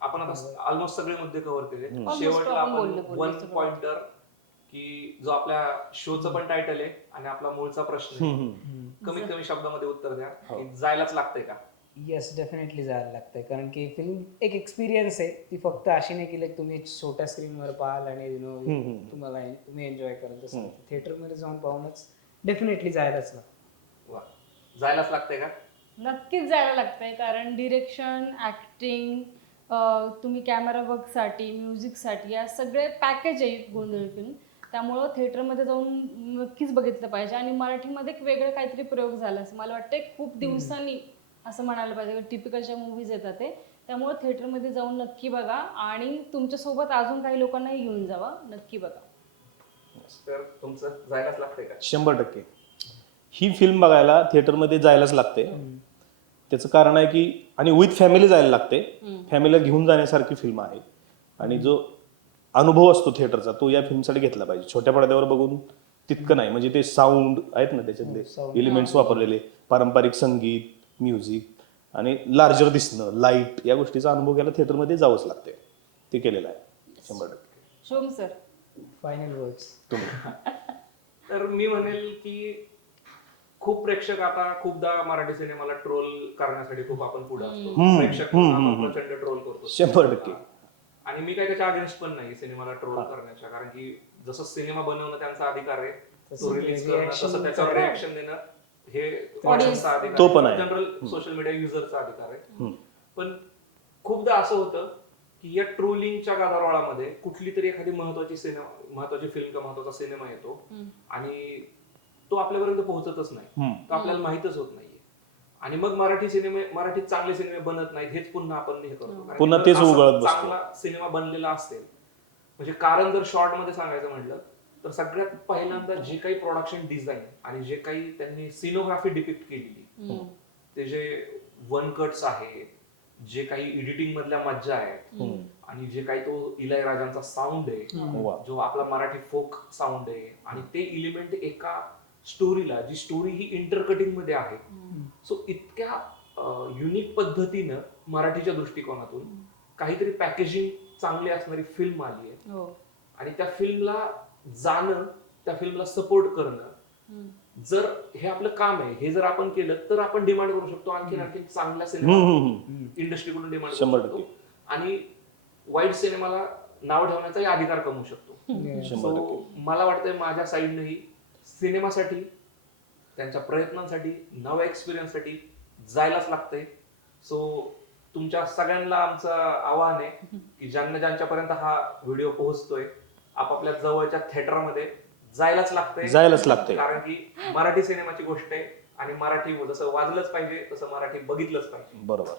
आपण आता ऑलमोस्ट सगळे मुद्दे कव्हर केले. हम्म. शेवटला आपण आपण बोललो वन सगळं. पॉइंटर की जो आपल्या शोचं पण टायटल आहे आणि आपला मूळचा प्रश्न आहे, हम्म. कमीत कमी शब्दामध्ये उत्तर द्या हो. की जायलाच लागतंय का? येस, डेफिनेटली जायला लागतंय, कारण की फिल्म एक एक्सपिरियन्स आहे. ती फक्त अशी नाही की like तुम्ही छोट्या स्क्रीनवर पाहाल आणि हम्म. तुम्हाला तुम्ही एन्जॉय कराल. तसं हम्म. थिएटरमध्ये जाऊन पाहूनच डेफिनेटली जायलाच लागतं. वा, जायलाच लागतंय का? नक्कीच जायला लागतंय, कारण डिरेक्शन, ऍक्टिंग, तुम्ही कॅमेरा वर्कसाठी, म्युझिकसाठी या सगळे पॅकेज आहेत गोंधळ फिल्म. त्यामुळं थिएटरमध्ये जाऊन नक्कीच बघितलं पाहिजे. आणि मराठीमध्ये एक वेगळं काहीतरी प्रयोग झाला असं मला वाटतं. खूप दिवसांनी असं म्हणायला पाहिजे, टिपिकल ज्या मूवीज येतात ते, त्यामुळं थिएटरमध्ये जाऊन नक्की बघा आणि तुमच्यासोबत अजून काही लोकांनाही घेऊन जावा. नक्की बघा. तर तुमचं जायलाच लागतंय का? 100%. ही फिल्म बघायला थिएटरमध्ये जायलाच लागते. त्याचं कारण आहे की, आणि विथ फॅमिली जायला लागते. फॅमिलीला घेऊन जाण्यासारखी फिल्म आहे आणि जो अनुभव असतो थिएटरचा तो या फिल्मसाठी घेतला पाहिजे. छोट्या पडद्यावर बघून तितकं नाही, म्हणजे ते साऊंड आहेत ना त्याच्यातले sound. एलिमेंट्स वापरलेले, पारंपरिक संगीत, म्युझिक आणि लार्जर दिसणं, लाईट, या गोष्टीचा अनुभव घ्यायला थिएटरमध्ये जावंच लागते. ते केलेलं आहे 100%. Shome sir, final words. तुम्ही तर मी म्हणेल की खूप प्रेक्षक आता खूपदा मराठी सिनेमाला ट्रोल करण्यासाठी खूप आपण पुढे असतो. प्रेक्षक म्हणून आपण प्रचंड ट्रोल करतो 100%. आणि मी काही त्याच्या अगेन्स्ट पण नाही सिनेमाला ट्रोल करण्याच्या, कारण की जसं सिनेमा बनवणं त्यांचा अधिकार आहे, तो रिलीज करणं, तसं त्याच्यावर रिएक्शन देणं हे ऑडियन्सचा अधिकार तो पण आहे. जनरल सोशल मीडिया युजरचा अधिकार आहे. पण खूपदा असं होतं की या ट्रोलिंगच्या गदारोळामध्ये कुठली तरी एखादी महत्वाची फिल्म किंवा महत्वाचा सिनेमा येतो आणि तो आपल्यापर्यंत पोहोचतच नाही, तो आपल्याला माहितच होत नाहीये. आणि मग मराठीत चांगले सिनेमे बनत नाहीत, हेच पुन्हा आपण हे करतो. कारण पुन्हा की तेच जर असा उघडत बसतो. चांगला सिनेमा बनलेला असेल, म्हणजे कारण जर शॉर्ट मध्ये सांगायचं म्हटलं तर सगळ्यात पहिल्यांदा जे काही प्रोडक्शन डिझाईन आणि जे काही त्यांनी सिनोग्राफी डिपिक्ट केलेली, ते जे वन कट्स आहे, जे काही एडिटिंग मधल्या मज्जा आहे आणि जे काही तो इलयराजांचा साऊंड आहे, जो आपला मराठी फोक साऊंड आहे, आणि ते इलिमेंट एका स्टोरीला, जी स्टोरी ही इंटरकटिंग मध्ये आहे, सो इतक्या युनिक पद्धतीनं मराठीच्या दृष्टिकोनातून काहीतरी पॅकेजिंग चांगली असणारी फिल्म आली आहे. आणि त्या फिल्मला जाणं, त्या फिल्मला सपोर्ट करणं, जर हे आपलं काम आहे, हे जर आपण केलं तर आपण डिमांड करू शकतो आणखी चांगल्या सिनेमा इंडस्ट्रीकडून डिमांड करू शकतो आणि वाईट सिनेमाला नाव ठेवण्याचाही अधिकार कमवू शकतो. सो मला वाटतंय माझ्या साईडनेही सिनेमासाठी, त्यांच्या प्रयत्नांसाठी, नव्या एक्सपिरियन्ससाठी जायलाच लागतंय. सो तुमच्या सगळ्यांना आमचं आवाहन आहे की ज्यांच्यापर्यंत हा व्हिडिओ पोहोचतोय आपापल्या जवळच्या थिएटरमध्ये जायलाच लागतंय कारण की मराठी सिनेमाची गोष्ट आहे आणि मराठी जसं वाजलंच पाहिजे तसं मराठी बघितलंच पाहिजे. बरोबर.